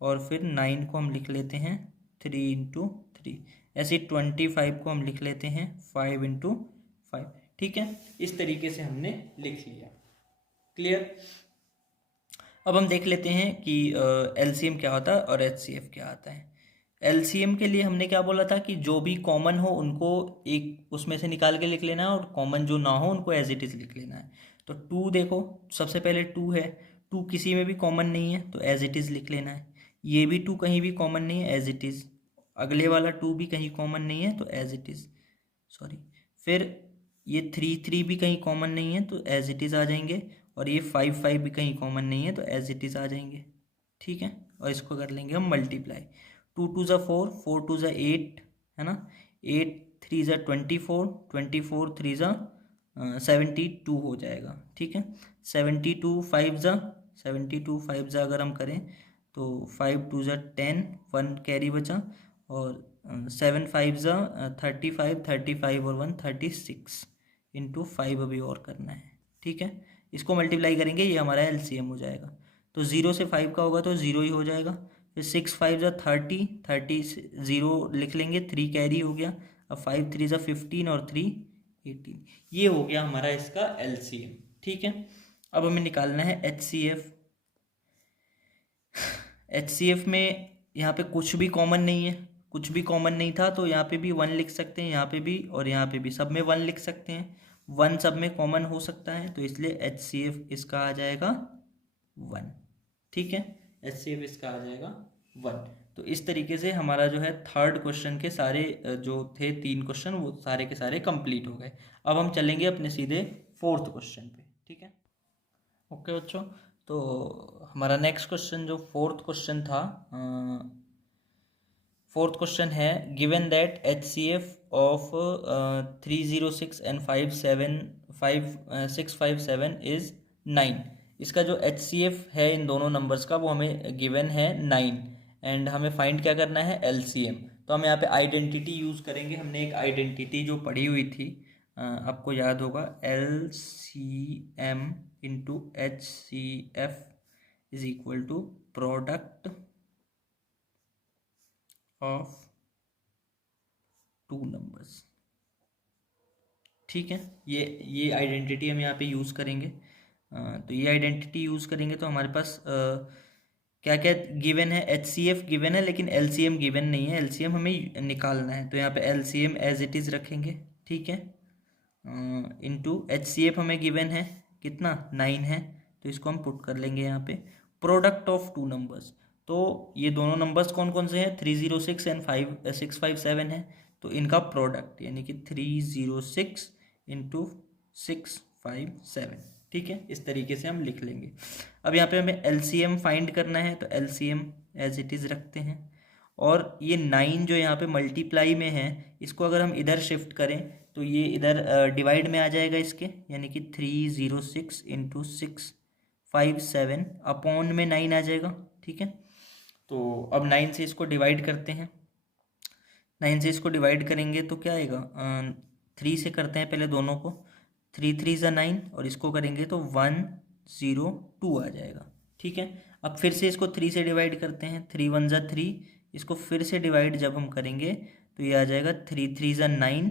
और फिर 9 को हम लिख लेते हैं 3 इंटू 3, ऐसे 25 को हम लिख लेते हैं 5 इंटू 5, ठीक है। इस तरीके से हमने लिख लिया, क्लियर। अब हम देख लेते हैं कि एलसीएम क्या होता है और एचसीएफ क्या आता है। एलसीएम के लिए हमने क्या बोला था कि जो भी कॉमन हो उनको एक उसमें से निकाल के लिख लेना है, और कॉमन जो ना हो उनको एज इट इज़ लिख लेना है। तो 2 देखो, सबसे पहले 2 है, 2 किसी में भी कॉमन नहीं है, तो एज इट इज़ लिख लेना है। ये भी 2 कहीं भी कॉमन नहीं है, एज इट इज़। अगले वाला 2 भी कहीं कॉमन नहीं है, तो एज इट इज़, सॉरी। फिर ये 3 3 भी कहीं कॉमन नहीं है, तो एज इट इज़ आ जाएंगे, और ये 5 5 भी कहीं कॉमन नहीं है, तो एज इट इज़ आ जाएंगे, ठीक है। और इसको कर लेंगे हम मल्टीप्लाई, 2 2 ज़ा 4, 4 2 ज़ा 8, है ना, 8 3 ज़ा 24, 24 3 ज़ा 72 हो जाएगा, ठीक है। 72 5 ज़ा 72 5 ज़ा अगर हम करें तो 5 2 ज़ा 10, 1 कैरी बचा, और 7 5 ज़ा 35, 35 और 1 36 इंटू 5 अभी और करना है, ठीक है। इसको मल्टीप्लाई करेंगे, ये हमारा एलसीएम हो जाएगा। तो 0 से 5 का होगा तो 0 ही हो जाएगा। फिर 6 5 ज़ा 30, 30 0 लिख लेंगे, 3 कैरी हो गया। अब 5 3 ज़ा 15 और 3 18, ये हो गया हमारा इसका एलसीएम, ठीक है। अब हमें निकालना है एचसीएफ। एचसीएफ में यहाँ पे कुछ भी कॉमन नहीं है, कुछ भी कॉमन नहीं था, तो यहाँ पे भी 1 लिख सकते हैं, यहाँ पे भी और यहाँ पे भी, सब में 1 लिख सकते हैं। 1 सब में कॉमन हो सकता है, तो इसलिए एचसीएफ इसका आ जाएगा 1, ठीक है। एचसीएफ इसका आ जाएगा 1। तो इस तरीके से हमारा जो है थर्ड क्वेश्चन के सारे जो थे 3 क्वेश्चन, वो सारे के सारे कंप्लीट हो गए। अब हम चलेंगे अपने सीधे फोर्थ क्वेश्चन पे, ठीक है। ओके बच्चों, तो हमारा नेक्स्ट क्वेश्चन जो फोर्थ क्वेश्चन था, फोर्थ क्वेश्चन है, given that HCF of 306 and 657 is 9। इसका जो एचसीएफ है इन दोनों नंबर्स का, वो हमें गिवन है 9, एंड हमें फाइंड क्या करना है, एलसीएम। तो हम यहाँ पे आइडेंटिटी यूज़ करेंगे। हमने एक आइडेंटिटी जो पढ़ी हुई थी आपको याद होगा LCM into HCF is equal to product of two numbers. ठीक है, ये आइडेंटिटी हम यहाँ पे यूज़ करेंगे। तो ये आइडेंटिटी यूज़ करेंगे तो हमारे पास क्या क्या गिवन है, HCF गिवन है लेकिन LCM गिवन नहीं है, LCM हमें निकालना है। तो यहाँ पे LCM एज इट इज़ रखेंगे, ठीक है, इनटू HCF हमें गिवन है कितना 9 है, तो इसको हम पुट कर लेंगे यहाँ पे। प्रोडक्ट ऑफ टू नंबर्स, तो ये दोनों नंबर्स कौन कौन से हैं, 306 एंड 657 है, तो इनका प्रोडक्ट यानी कि 306 इंटू 657, ठीक है, इस तरीके से हम लिख लेंगे। अब यहाँ पे हमें LCM फाइंड करना है, तो LCM एज इट इज़ रखते हैं। और ये 9 जो यहाँ पे मल्टीप्लाई में है, इसको अगर हम इधर शिफ्ट करें तो ये इधर डिवाइड में आ जाएगा इसके, यानी कि 306 इंटू 657 अपॉन में 9 आ जाएगा, ठीक है। तो अब 9 से इसको डिवाइड करते हैं, 9 से इसको डिवाइड करेंगे तो क्या आएगा, 3 से करते हैं पहले दोनों को, 3 3 9 और इसको करेंगे तो 102 आ जाएगा, ठीक है। अब फिर से इसको 3 से डिवाइड करते हैं, 3 1 3, इसको फिर से डिवाइड जब हम करेंगे तो ये आ जाएगा 3 3 9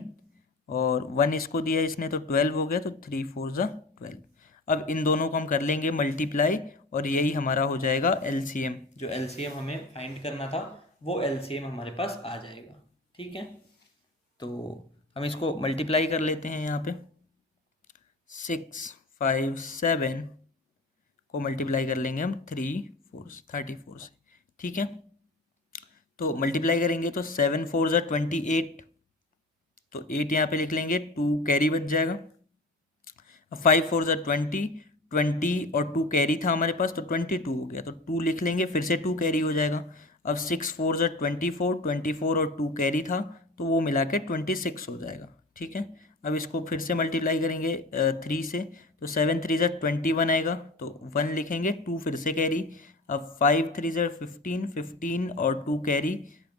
और 1 इसको दिया इसने तो 12 हो गया, तो 3 4 12। अब इन दोनों को हम कर लेंगे मल्टीप्लाई और यही हमारा हो जाएगा LCM, जो LCM हमें फाइंड करना था वो LCM हमारे पास आ जाएगा, ठीक है। तो हम इसको मल्टीप्लाई कर लेते हैं, यहाँ पे 657 को मल्टीप्लाई कर लेंगे हम 34 से, ठीक है। तो मल्टीप्लाई करेंगे तो 7 4 28, तो 8 यहाँ पे लिख लेंगे, 2 कैरी बच जाएगा। अब 5 4 20 और 2 कैरी था हमारे पास तो 22 हो गया, तो 2 लिख लेंगे, फिर से 2 कैरी हो जाएगा। अब 6 4 24 और 2 कैरी था तो वो मिला के 26 हो जाएगा, ठीक है। अब इसको फिर से मल्टीप्लाई करेंगे 3 से, तो 7 3 21 आएगा, तो 1 लिखेंगे, 2 फिर से कैरी। अब 5 3 15 और 2 कैरी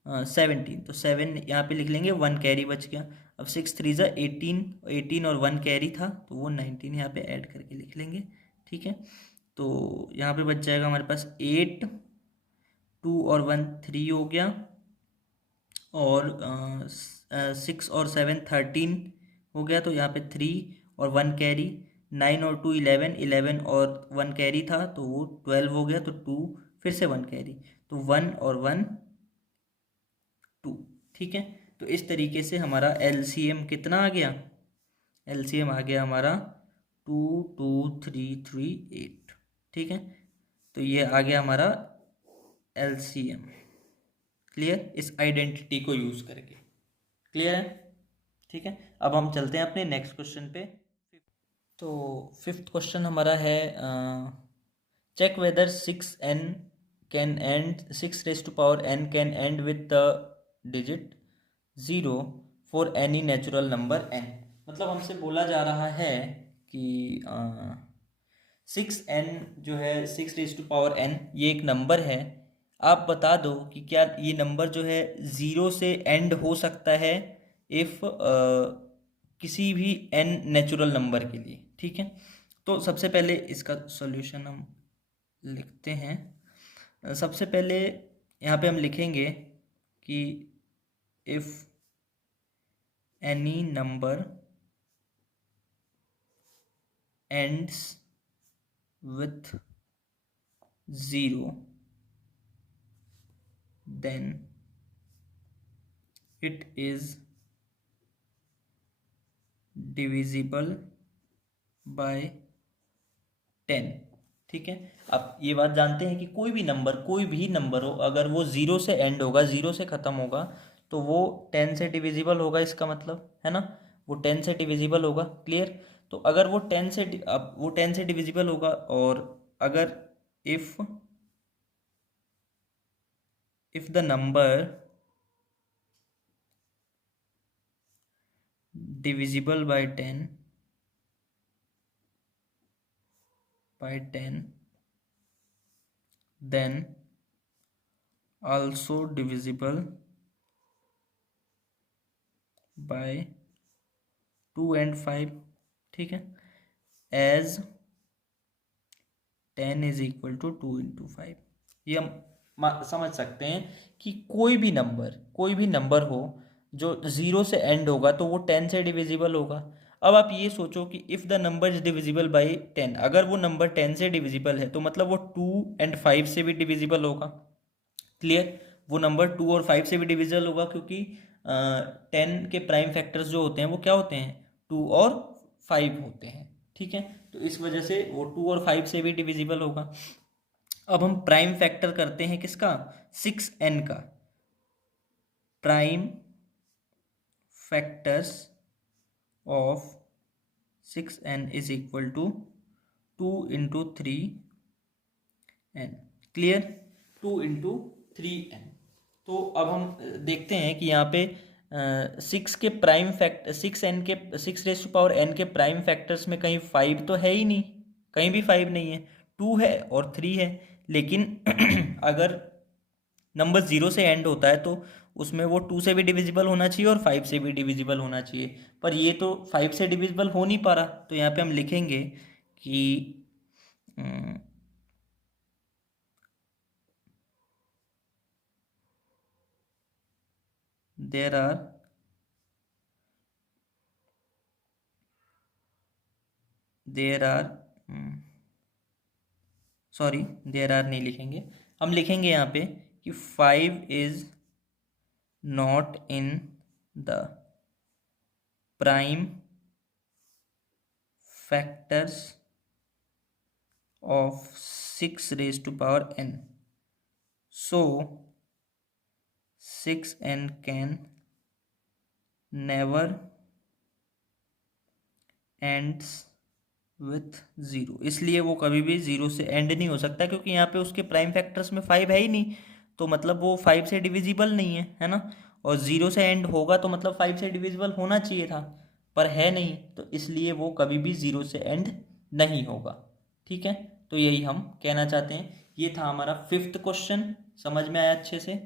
17, तो 7 यहाँ पे लिख लेंगे, 1 कैरी बच गया। अब 6 3 18 और 1 कैरी था तो वो 19 यहाँ पे ऐड करके लिख लेंगे, ठीक है। तो यहाँ पे बच जाएगा हमारे पास 8, 2 और 1 3 हो गया, और 6 और 7 13 हो गया, तो यहाँ पे 3 और 1 कैरी, 9 और 2 11 और 1 कैरी था तो वो 12 हो गया, तो 2 फिर से 1 कैरी, तो 1 और 1 2, ठीक है। तो इस तरीके से हमारा LCM कितना आ गया, LCM आ गया हमारा 22338, ठीक है। तो ये आ गया हमारा LCM, क्लियर, इस आइडेंटिटी को यूज करके, क्लियर है, ठीक है। अब हम चलते हैं अपने नेक्स्ट क्वेश्चन पे। तो फिफ्थ क्वेश्चन हमारा है, check whether 6n can end 6n can end with the digit 0 for any natural number n। मतलब हमसे बोला जा रहा है कि 6n जो है 6n ये एक नंबर है, आप बता दो कि क्या ये नंबर जो है 0 से एंड हो सकता है इफ़ किसी भी n नेचुरल नंबर के लिए, ठीक है। तो सबसे पहले इसका सॉल्यूशन हम लिखते हैं। सबसे पहले यहाँ पे हम लिखेंगे कि if any number ends with 0 then it is divisible by 10, ठीक है। अब ये बात जानते हैं कि कोई भी नंबर हो, अगर वो 0 से एंड होगा, 0 से ख़त्म होगा, तो वो 10 से डिविजिबल होगा, इसका मतलब है ना, वो 10 से डिविजिबल होगा, क्लियर। तो अगर वो 10 से अब वो 10 से डिविजिबल होगा, और अगर if the number divisible by 10 then also divisible by 2 and 5, ठीक है, as 10 is equal to 2 into 5। ये हम समझ सकते हैं कि कोई भी नंबर हो जो 0 से एंड होगा तो वो 10 से डिविजिबल होगा। अब आप ये सोचो कि if the number is divisible by 10, अगर वो नंबर 10 से डिविजिबल है तो मतलब वो 2 एंड 5 से भी डिविजिबल होगा। क्लियर, वो नंबर 2 और 5 से भी डिविजिबल होगा क्योंकि 10 के प्राइम फैक्टर्स जो होते हैं वो क्या होते हैं, 2 और 5 होते हैं, ठीक है। तो इस वजह से वो 2 और 5 से भी डिविजिबल होगा। अब हम प्राइम फैक्टर करते हैं किसका, 6n का। Prime factors of 6n is equal to 2 into 3n। Clear, 2 into 3n। तो अब हम देखते हैं कि यहाँ पे 6 के प्राइम फैक्टर 6n के 6n के प्राइम फैक्टर्स में कहीं 5 तो है ही नहीं, कहीं भी 5 नहीं है, 2 है और 3 है। लेकिन अगर नंबर 0 से एंड होता है तो उसमें वो 2 से भी डिविजिबल होना चाहिए और 5 से भी डिविजिबल होना चाहिए, पर ये तो 5 से डिविजिबल हो नहीं पा रहा। तो यहाँ पे हम लिखेंगे कि there are sorry, there are नहीं लिखेंगे, हम लिखेंगे यहाँ पे कि 5 is not in the prime factors of 6 raise to power n, so 6n can never ends with 0। इसलिए वो कभी भी 0 से एंड नहीं हो सकता क्योंकि यहाँ पे उसके प्राइम फैक्टर्स में 5 है ही नहीं, तो मतलब वो 5 से डिविजिबल नहीं है ना। और 0 से एंड होगा तो मतलब 5 से डिविजिबल होना चाहिए था, पर है नहीं, तो इसलिए वो कभी भी 0 से एंड नहीं होगा, ठीक है। तो यही हम कहना चाहते हैं। ये था हमारा 5th क्वेश्चन, समझ में आया अच्छे से।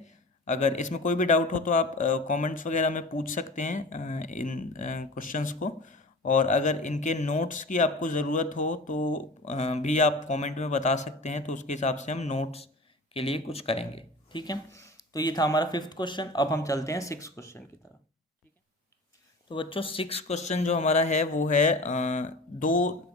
अगर इसमें कोई भी डाउट हो तो आप कमेंट्स वगैरह में पूछ सकते हैं इन क्वेश्चंस को, और अगर इनके नोट्स की आपको ज़रूरत हो तो भी आप कमेंट में बता सकते हैं, तो उसके हिसाब से हम नोट्स के लिए कुछ करेंगे, ठीक है। तो ये था हमारा 5th क्वेश्चन। अब हम चलते हैं 6th क्वेश्चन की तरफ, ठीक है। तो बच्चों 6th क्वेश्चन जो हमारा है वो है दो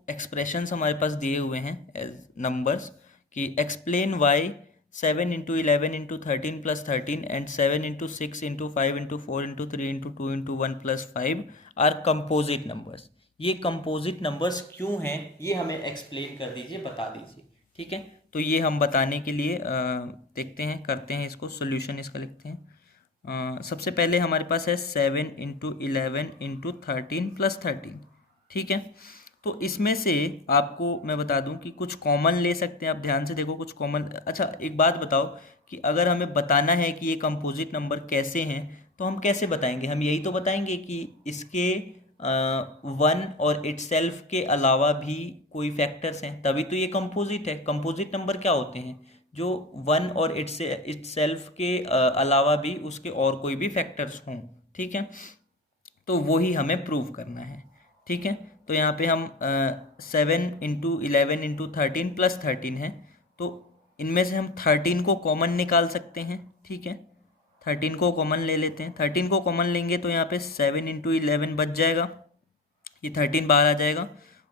एक्सप्रेशंस हमारे पास दिए हुए हैं एज नंबर्स, कि explain why 7 into 11 into 13 plus 13 and 7 into 6 into 5 into 4 into 3 into 2 into 1 plus 5 are composite numbers. ये कंपोजिट नंबर्स क्यों हैं ये हमें एक्सप्लेन कर दीजिए, बता दीजिए, ठीक है। तो ये हम बताने के लिए देखते हैं, करते हैं इसको, सोल्यूशन इसका लिखते हैं। सबसे पहले हमारे पास है 7 इंटू 11 इंटू 13 प्लस 13, ठीक है। तो इसमें से आपको मैं बता दूं कि कुछ कॉमन ले सकते हैं, आप ध्यान से देखो कुछ कॉमन। अच्छा एक बात बताओ कि अगर हमें बताना है कि ये कंपोजिट नंबर कैसे हैं तो हम कैसे बताएंगे, हम यही तो बताएंगे कि इसके 1 और इटसेल्फ के अलावा भी कोई फैक्टर्स हैं, तभी तो ये कंपोजिट है। कंपोजिट नंबर क्या होते हैं, जो 1 और इटसेल्फ के अलावा भी उसके और कोई भी फैक्टर्स हों, ठीक है। तो वही हमें प्रूव करना है, ठीक है। तो यहाँ पे हम 7 इंटू 11 इंटू 13 प्लस 13 है, तो इनमें से हम 13 को कॉमन निकाल सकते हैं, ठीक है। 13 को कॉमन ले लेते हैं, 13 को कॉमन लेंगे तो यहाँ पे 7 इंटू 11 बच जाएगा, ये 13 बाहर आ जाएगा,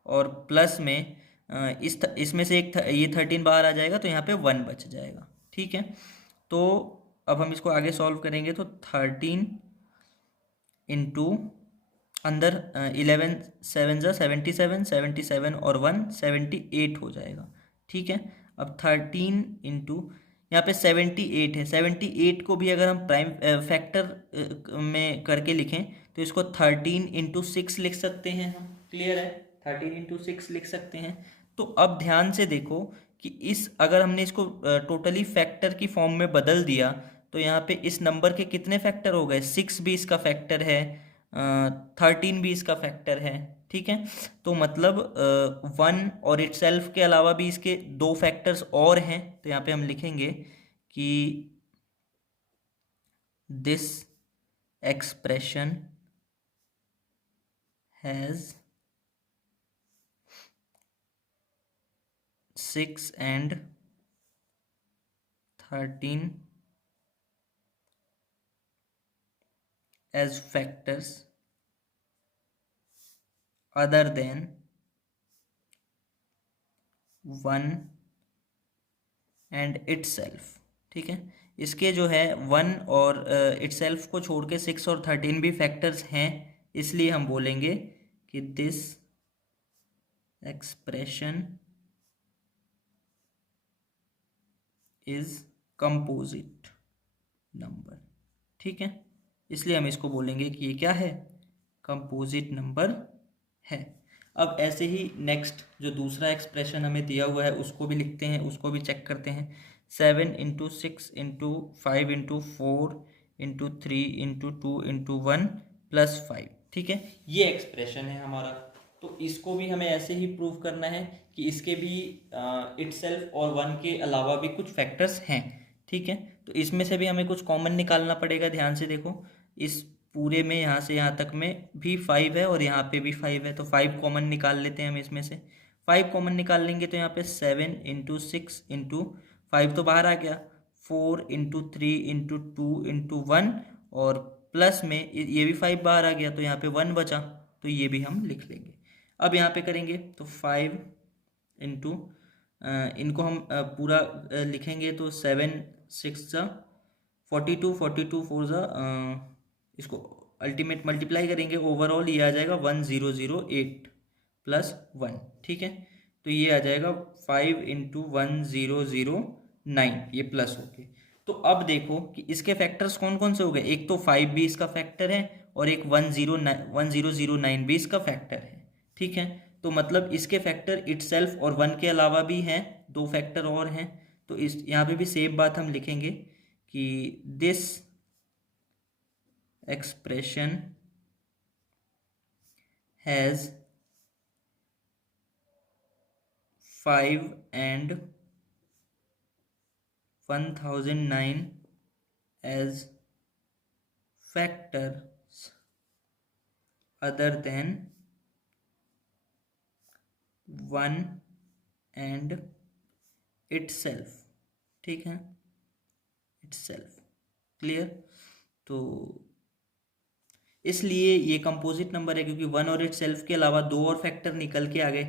और प्लस में इसमें से एक ये 13 बाहर आ जाएगा तो यहाँ पे 1 बच जाएगा, ठीक है। तो अब हम इसको आगे सॉल्व करेंगे तो 13 इंटू अंदर 11 7 ज़ा 77, 77 और 1 78 हो जाएगा, ठीक है। अब 13 इंटू यहाँ पे 78 है, 78 को भी अगर हम प्राइम फैक्टर में करके लिखें तो इसको 13 इंटू 6 लिख सकते हैं हम, क्लियर है, 13 इंटू 6 लिख सकते हैं। तो अब ध्यान से देखो कि इस अगर हमने इसको टोटली फैक्टर की फॉर्म में बदल दिया तो यहाँ पे इस नंबर के कितने फैक्टर हो गए, 6 भी इसका फैक्टर है, 13 भी इसका फैक्टर है, ठीक है। तो मतलब 1 और इटसेल्फ के अलावा भी इसके 2 फैक्टर्स और हैं, तो यहाँ पे हम लिखेंगे कि this expression has 6 and 13 as factors other than 1 and itself। ठीक है, इसके जो है 1 और itself को छोड़ के 6 और 13 भी फैक्टर्स हैं, इसलिए हम बोलेंगे कि this expression is composite number. ठीक है, इसलिए हम इसको बोलेंगे कि ये क्या है, कंपोजिट नंबर है। अब ऐसे ही नेक्स्ट जो दूसरा एक्सप्रेशन हमें दिया हुआ है उसको भी लिखते हैं, उसको भी चेक करते हैं। 7 into 6 into 5 into 4 into 3 into 2 into 1 plus 5। ठीक है, ये एक्सप्रेशन है हमारा। तो इसको भी हमें ऐसे ही प्रूव करना है कि इसके भी इटसेल्फ और 1 के अलावा भी कुछ फैक्टर्स हैं। ठीक है, तो इसमें से भी हमें कुछ कॉमन निकालना पड़ेगा। ध्यान से देखो, इस पूरे में यहाँ से यहाँ तक में भी 5 है और यहाँ पे भी 5 है, तो 5 कॉमन निकाल लेते हैं हम इसमें से। 5 कॉमन निकाल लेंगे तो यहाँ पे 7 इंटू 6 इंटू 5 तो बाहर आ गया, 4 इंटू 3 इंटू 2 इंटू 1 और प्लस में ये भी 5 बाहर आ गया, तो यहाँ पे 1 बचा, तो ये भी हम लिख लेंगे। अब यहाँ पे करेंगे तो 5 इंटू इनको हम पूरा लिखेंगे तो 7 6 ज़ा 42 42 4 ज़ा इसको अल्टीमेट मल्टीप्लाई करेंगे, ओवरऑल ये आ जाएगा 1008 प्लस 1। ठीक है, तो ये आ जाएगा 5 इंटू 1009, ये प्लस हो गए। तो अब देखो कि इसके फैक्टर्स कौन कौन से हो गए, एक तो 5 भी इसका फैक्टर है और एक 1009 भी इसका फैक्टर है। ठीक है, तो मतलब इसके फैक्टर इटसेल्फ और 1 के अलावा भी हैं, 2 फैक्टर और हैं। तो इस यहाँ पे भी सेम बात हम लिखेंगे कि this expression has 5 and 1009 as factors other than 1 and itself। ठीक है, itself क्लियर। तो इसलिए ये कंपोजिट नंबर है क्योंकि 1 और itself के अलावा 2 और फैक्टर निकल के आ गए।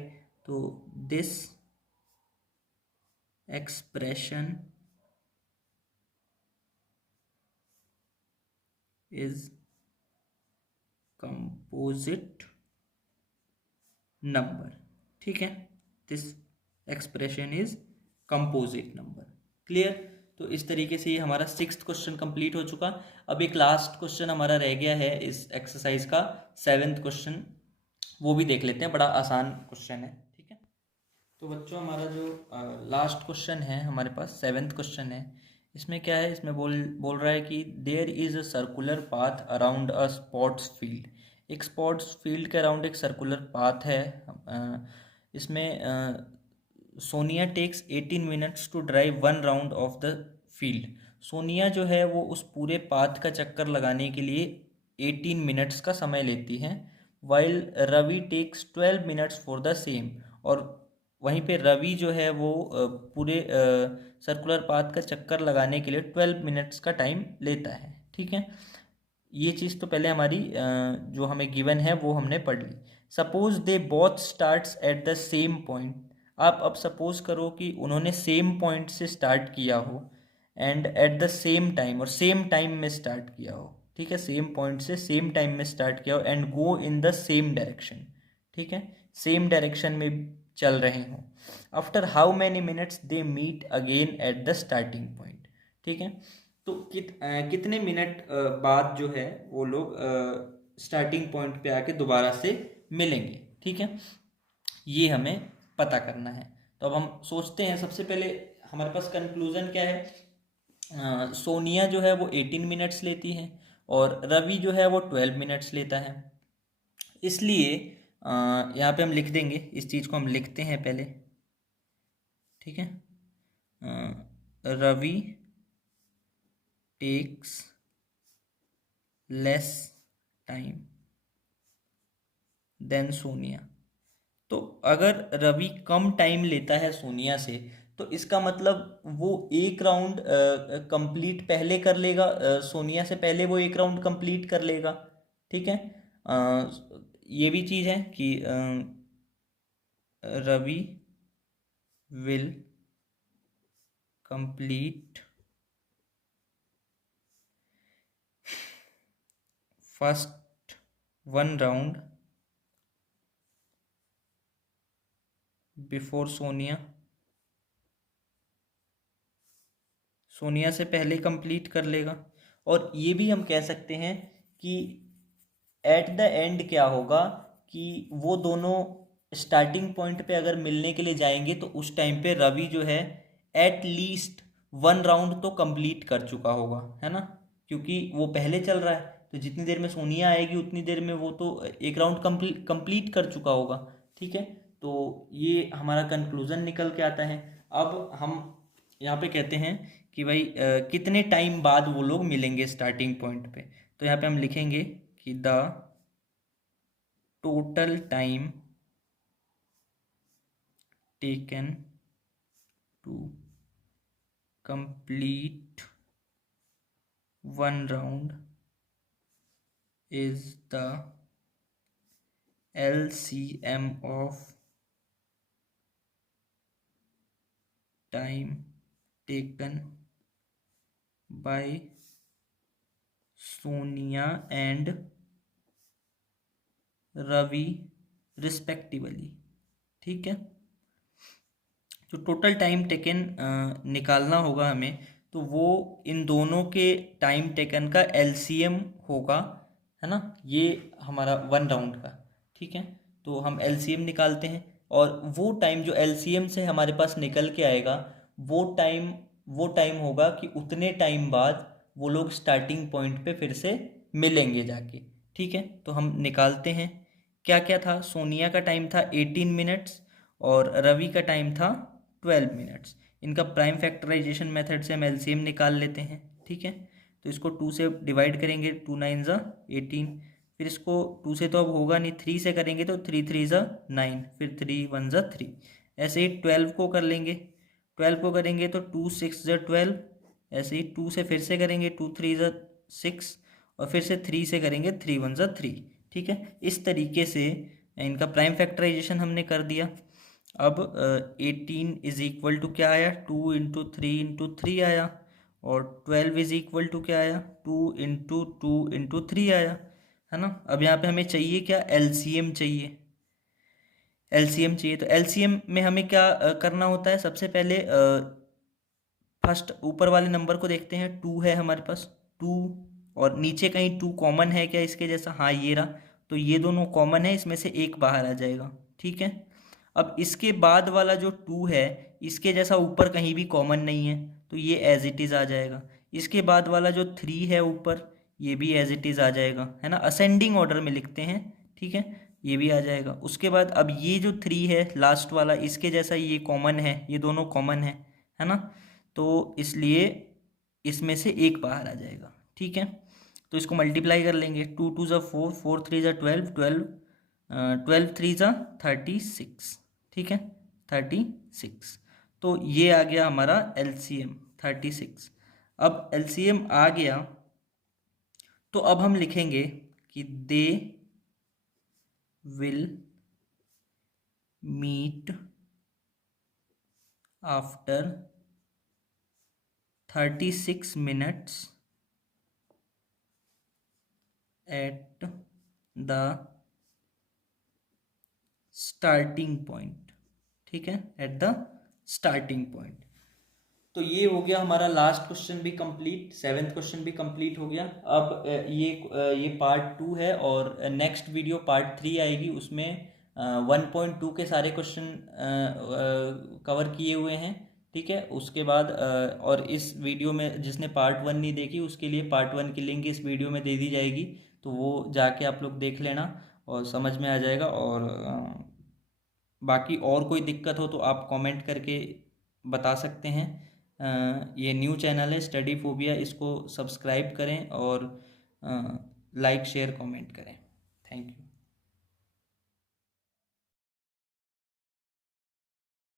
तो this expression is composite number. ठीक है, this expression is composite number. Clear. तो इस तरीके से ये हमारा 6th क्वेश्चन कंप्लीट हो चुका। अब एक लास्ट क्वेश्चन हमारा रह गया है इस एक्सरसाइज का, 7th क्वेश्चन, वो भी देख लेते हैं, बड़ा आसान क्वेश्चन है। ठीक है, तो बच्चों हमारा जो लास्ट क्वेश्चन है हमारे पास 7th क्वेश्चन है, इसमें क्या है, इसमें बोल रहा है कि there is a circular path around a sports field. एक स्पोर्ट्स फील्ड के अराउंड एक सर्कुलर पाथ है। इसमें Sonia takes 18 minutes to drive 1 round of the field. Sonia जो है वो उस पूरे पाथ का चक्कर लगाने के लिए 18 मिनट्स का समय लेती हैं, while Ravi takes 12 minutes for the same. और वहीं पे रवि जो है वो पूरे सर्कुलर पाथ का चक्कर लगाने के लिए 12 मिनट्स का टाइम लेता है। ठीक है, ये चीज़ तो पहले हमारी जो हमें गिवन है वो हमने पढ़ ली। Suppose they both starts at the same point. आप अब सपोज करो कि उन्होंने सेम पॉइंट से स्टार्ट किया हो and at the same time, और सेम टाइम में स्टार्ट किया हो। ठीक है, सेम पॉइंट से सेम टाइम में स्टार्ट किया हो and go in the same direction. ठीक है, सेम डायरेक्शन में चल रहे हों। After how many minutes they meet again at the starting point. ठीक है, तो कितने मिनट बाद जो है वो लोग स्टार्टिंग पॉइंट पे आके दोबारा से मिलेंगे। ठीक है, ये हमें पता करना है। तो अब हम सोचते हैं, सबसे पहले हमारे पास कंक्लूजन क्या है, सोनिया जो है वो 18 मिनट्स लेती है और रवि जो है वो 12 मिनट्स लेता है। इसलिए यहाँ पे हम लिख देंगे, इस चीज़ को हम लिखते हैं पहले। ठीक है, Ravi takes less time than Sonia. तो अगर रवि कम टाइम लेता है सोनिया से, तो इसका मतलब वो एक राउंड कंप्लीट पहले कर लेगा, सोनिया से पहले वो एक राउंड कंप्लीट कर लेगा। ठीक है, ये भी चीज़ है कि Ravi will complete first one round before Sonia, Sonia से पहले कंप्लीट कर लेगा। और ये भी हम कह सकते हैं कि एट द एंड क्या होगा कि वो दोनों स्टार्टिंग पॉइंट पे अगर मिलने के लिए जाएंगे तो उस टाइम पे रवि जो है एट लीस्ट वन राउंड तो कंप्लीट कर चुका होगा, है ना, क्योंकि वो पहले चल रहा है। तो जितनी देर में सोनिया आएगी उतनी देर में वो तो एक राउंड कंप्लीट कर चुका होगा। ठीक है, तो ये हमारा कंक्लूजन निकल के आता है। अब हम यहाँ पे कहते हैं कि भाई कितने टाइम बाद वो लोग मिलेंगे स्टार्टिंग पॉइंट पे। तो यहाँ पे हम लिखेंगे कि the total time taken to complete one round is the LCM of time taken by Sonia and Ravi respectively. ठीक है, जो टोटल टाइम टेकन निकालना होगा हमें, तो वो इन दोनों के टाइम टेकन का एलसीएम होगा, है ना, ये हमारा वन राउंड का। ठीक है, तो हम एलसीएम निकालते हैं और वो टाइम जो एलसीएम से हमारे पास निकल के आएगा वो टाइम होगा कि उतने टाइम बाद वो लोग स्टार्टिंग पॉइंट पे फिर से मिलेंगे जाके। ठीक है, तो हम निकालते हैं क्या क्या था। सोनिया का टाइम था 18 मिनट्स और रवि का टाइम था 12 मिनट्स। इनका प्राइम फैक्टराइजेशन मेथड से हम एलसीएम निकाल लेते हैं। ठीक है, तो इसको 2 से डिवाइड करेंगे, 2 9 ज़ा 18, फिर इसको 2 से तो अब होगा नहीं, 3 से करेंगे तो 3 3 ज़ा 9, फिर 3 1 ज़ा 3। ऐसे ही 12 को कर लेंगे, 12 को करेंगे तो 2 6 ज़ा 12, ऐसे ही 2 से फिर से करेंगे 2 3 ज़ा 6, और फिर से 3 से करेंगे 3 1 ज़ा 3। ठीक है, इस तरीके से इनका प्राइम फैक्टराइजेशन हमने कर दिया। अब 18 इज इक्वल टू क्या आया, 2 इंटू 3 इंटू 3 आया, और 12 इज इक्वल टू क्या आया, 2 इंटू 2 इंटू 3 आया, है ना। अब यहाँ पे हमें चाहिए क्या, एलसीएम चाहिए, एलसीएम चाहिए। तो एलसीएम में हमें क्या करना होता है, सबसे पहले फर्स्ट ऊपर वाले नंबर को देखते हैं, 2 है हमारे पास 2, और नीचे कहीं 2 कॉमन है क्या इसके जैसा, हाँ ये रहा, तो ये दोनों कॉमन है, इसमें से एक बाहर आ जाएगा। ठीक है, अब इसके बाद वाला जो 2 है इसके जैसा ऊपर कहीं भी कॉमन नहीं है, तो ये एज इट इज़ आ जाएगा। इसके बाद वाला जो 3 है ऊपर, ये भी एज इट इज़ आ जाएगा, है ना, असेंडिंग ऑर्डर में लिखते हैं। ठीक है, ये भी आ जाएगा। उसके बाद अब ये जो 3 है लास्ट वाला, इसके जैसा ये कॉमन है, ये दोनों कॉमन है ना, तो इसलिए इसमें से एक बाहर आ जाएगा। ठीक है, तो इसको मल्टीप्लाई कर लेंगे, 2 2 ज़ा 4, 4 3 ज़ा 12, 12 3 ज़ा 36। ठीक है, 36, तो ये आ गया हमारा एलसीएम 36। अब एलसीएम आ गया तो अब हम लिखेंगे कि they will meet after 36 minutes at the starting point. ठीक है, एट द स्टार्टिंग पॉइंट। तो ये हो गया हमारा लास्ट क्वेश्चन भी कंप्लीट, 7th क्वेश्चन भी कंप्लीट हो गया। अब ये पार्ट 2 है और नेक्स्ट वीडियो पार्ट 3 आएगी, उसमें 1.2 के सारे क्वेश्चन कवर किए हुए हैं। ठीक है, उसके बाद और इस वीडियो में जिसने पार्ट 1 नहीं देखी उसके लिए पार्ट 1 की लिंक इस वीडियो में दे दी जाएगी, तो वो जाके आप लोग देख लेना और समझ में आ जाएगा। और बाकी और कोई दिक्कत हो तो आप कमेंट करके बता सकते हैं। ये न्यू चैनल है स्टडी फोबिया, इसको सब्सक्राइब करें और लाइक शेयर कमेंट करें। Thank you.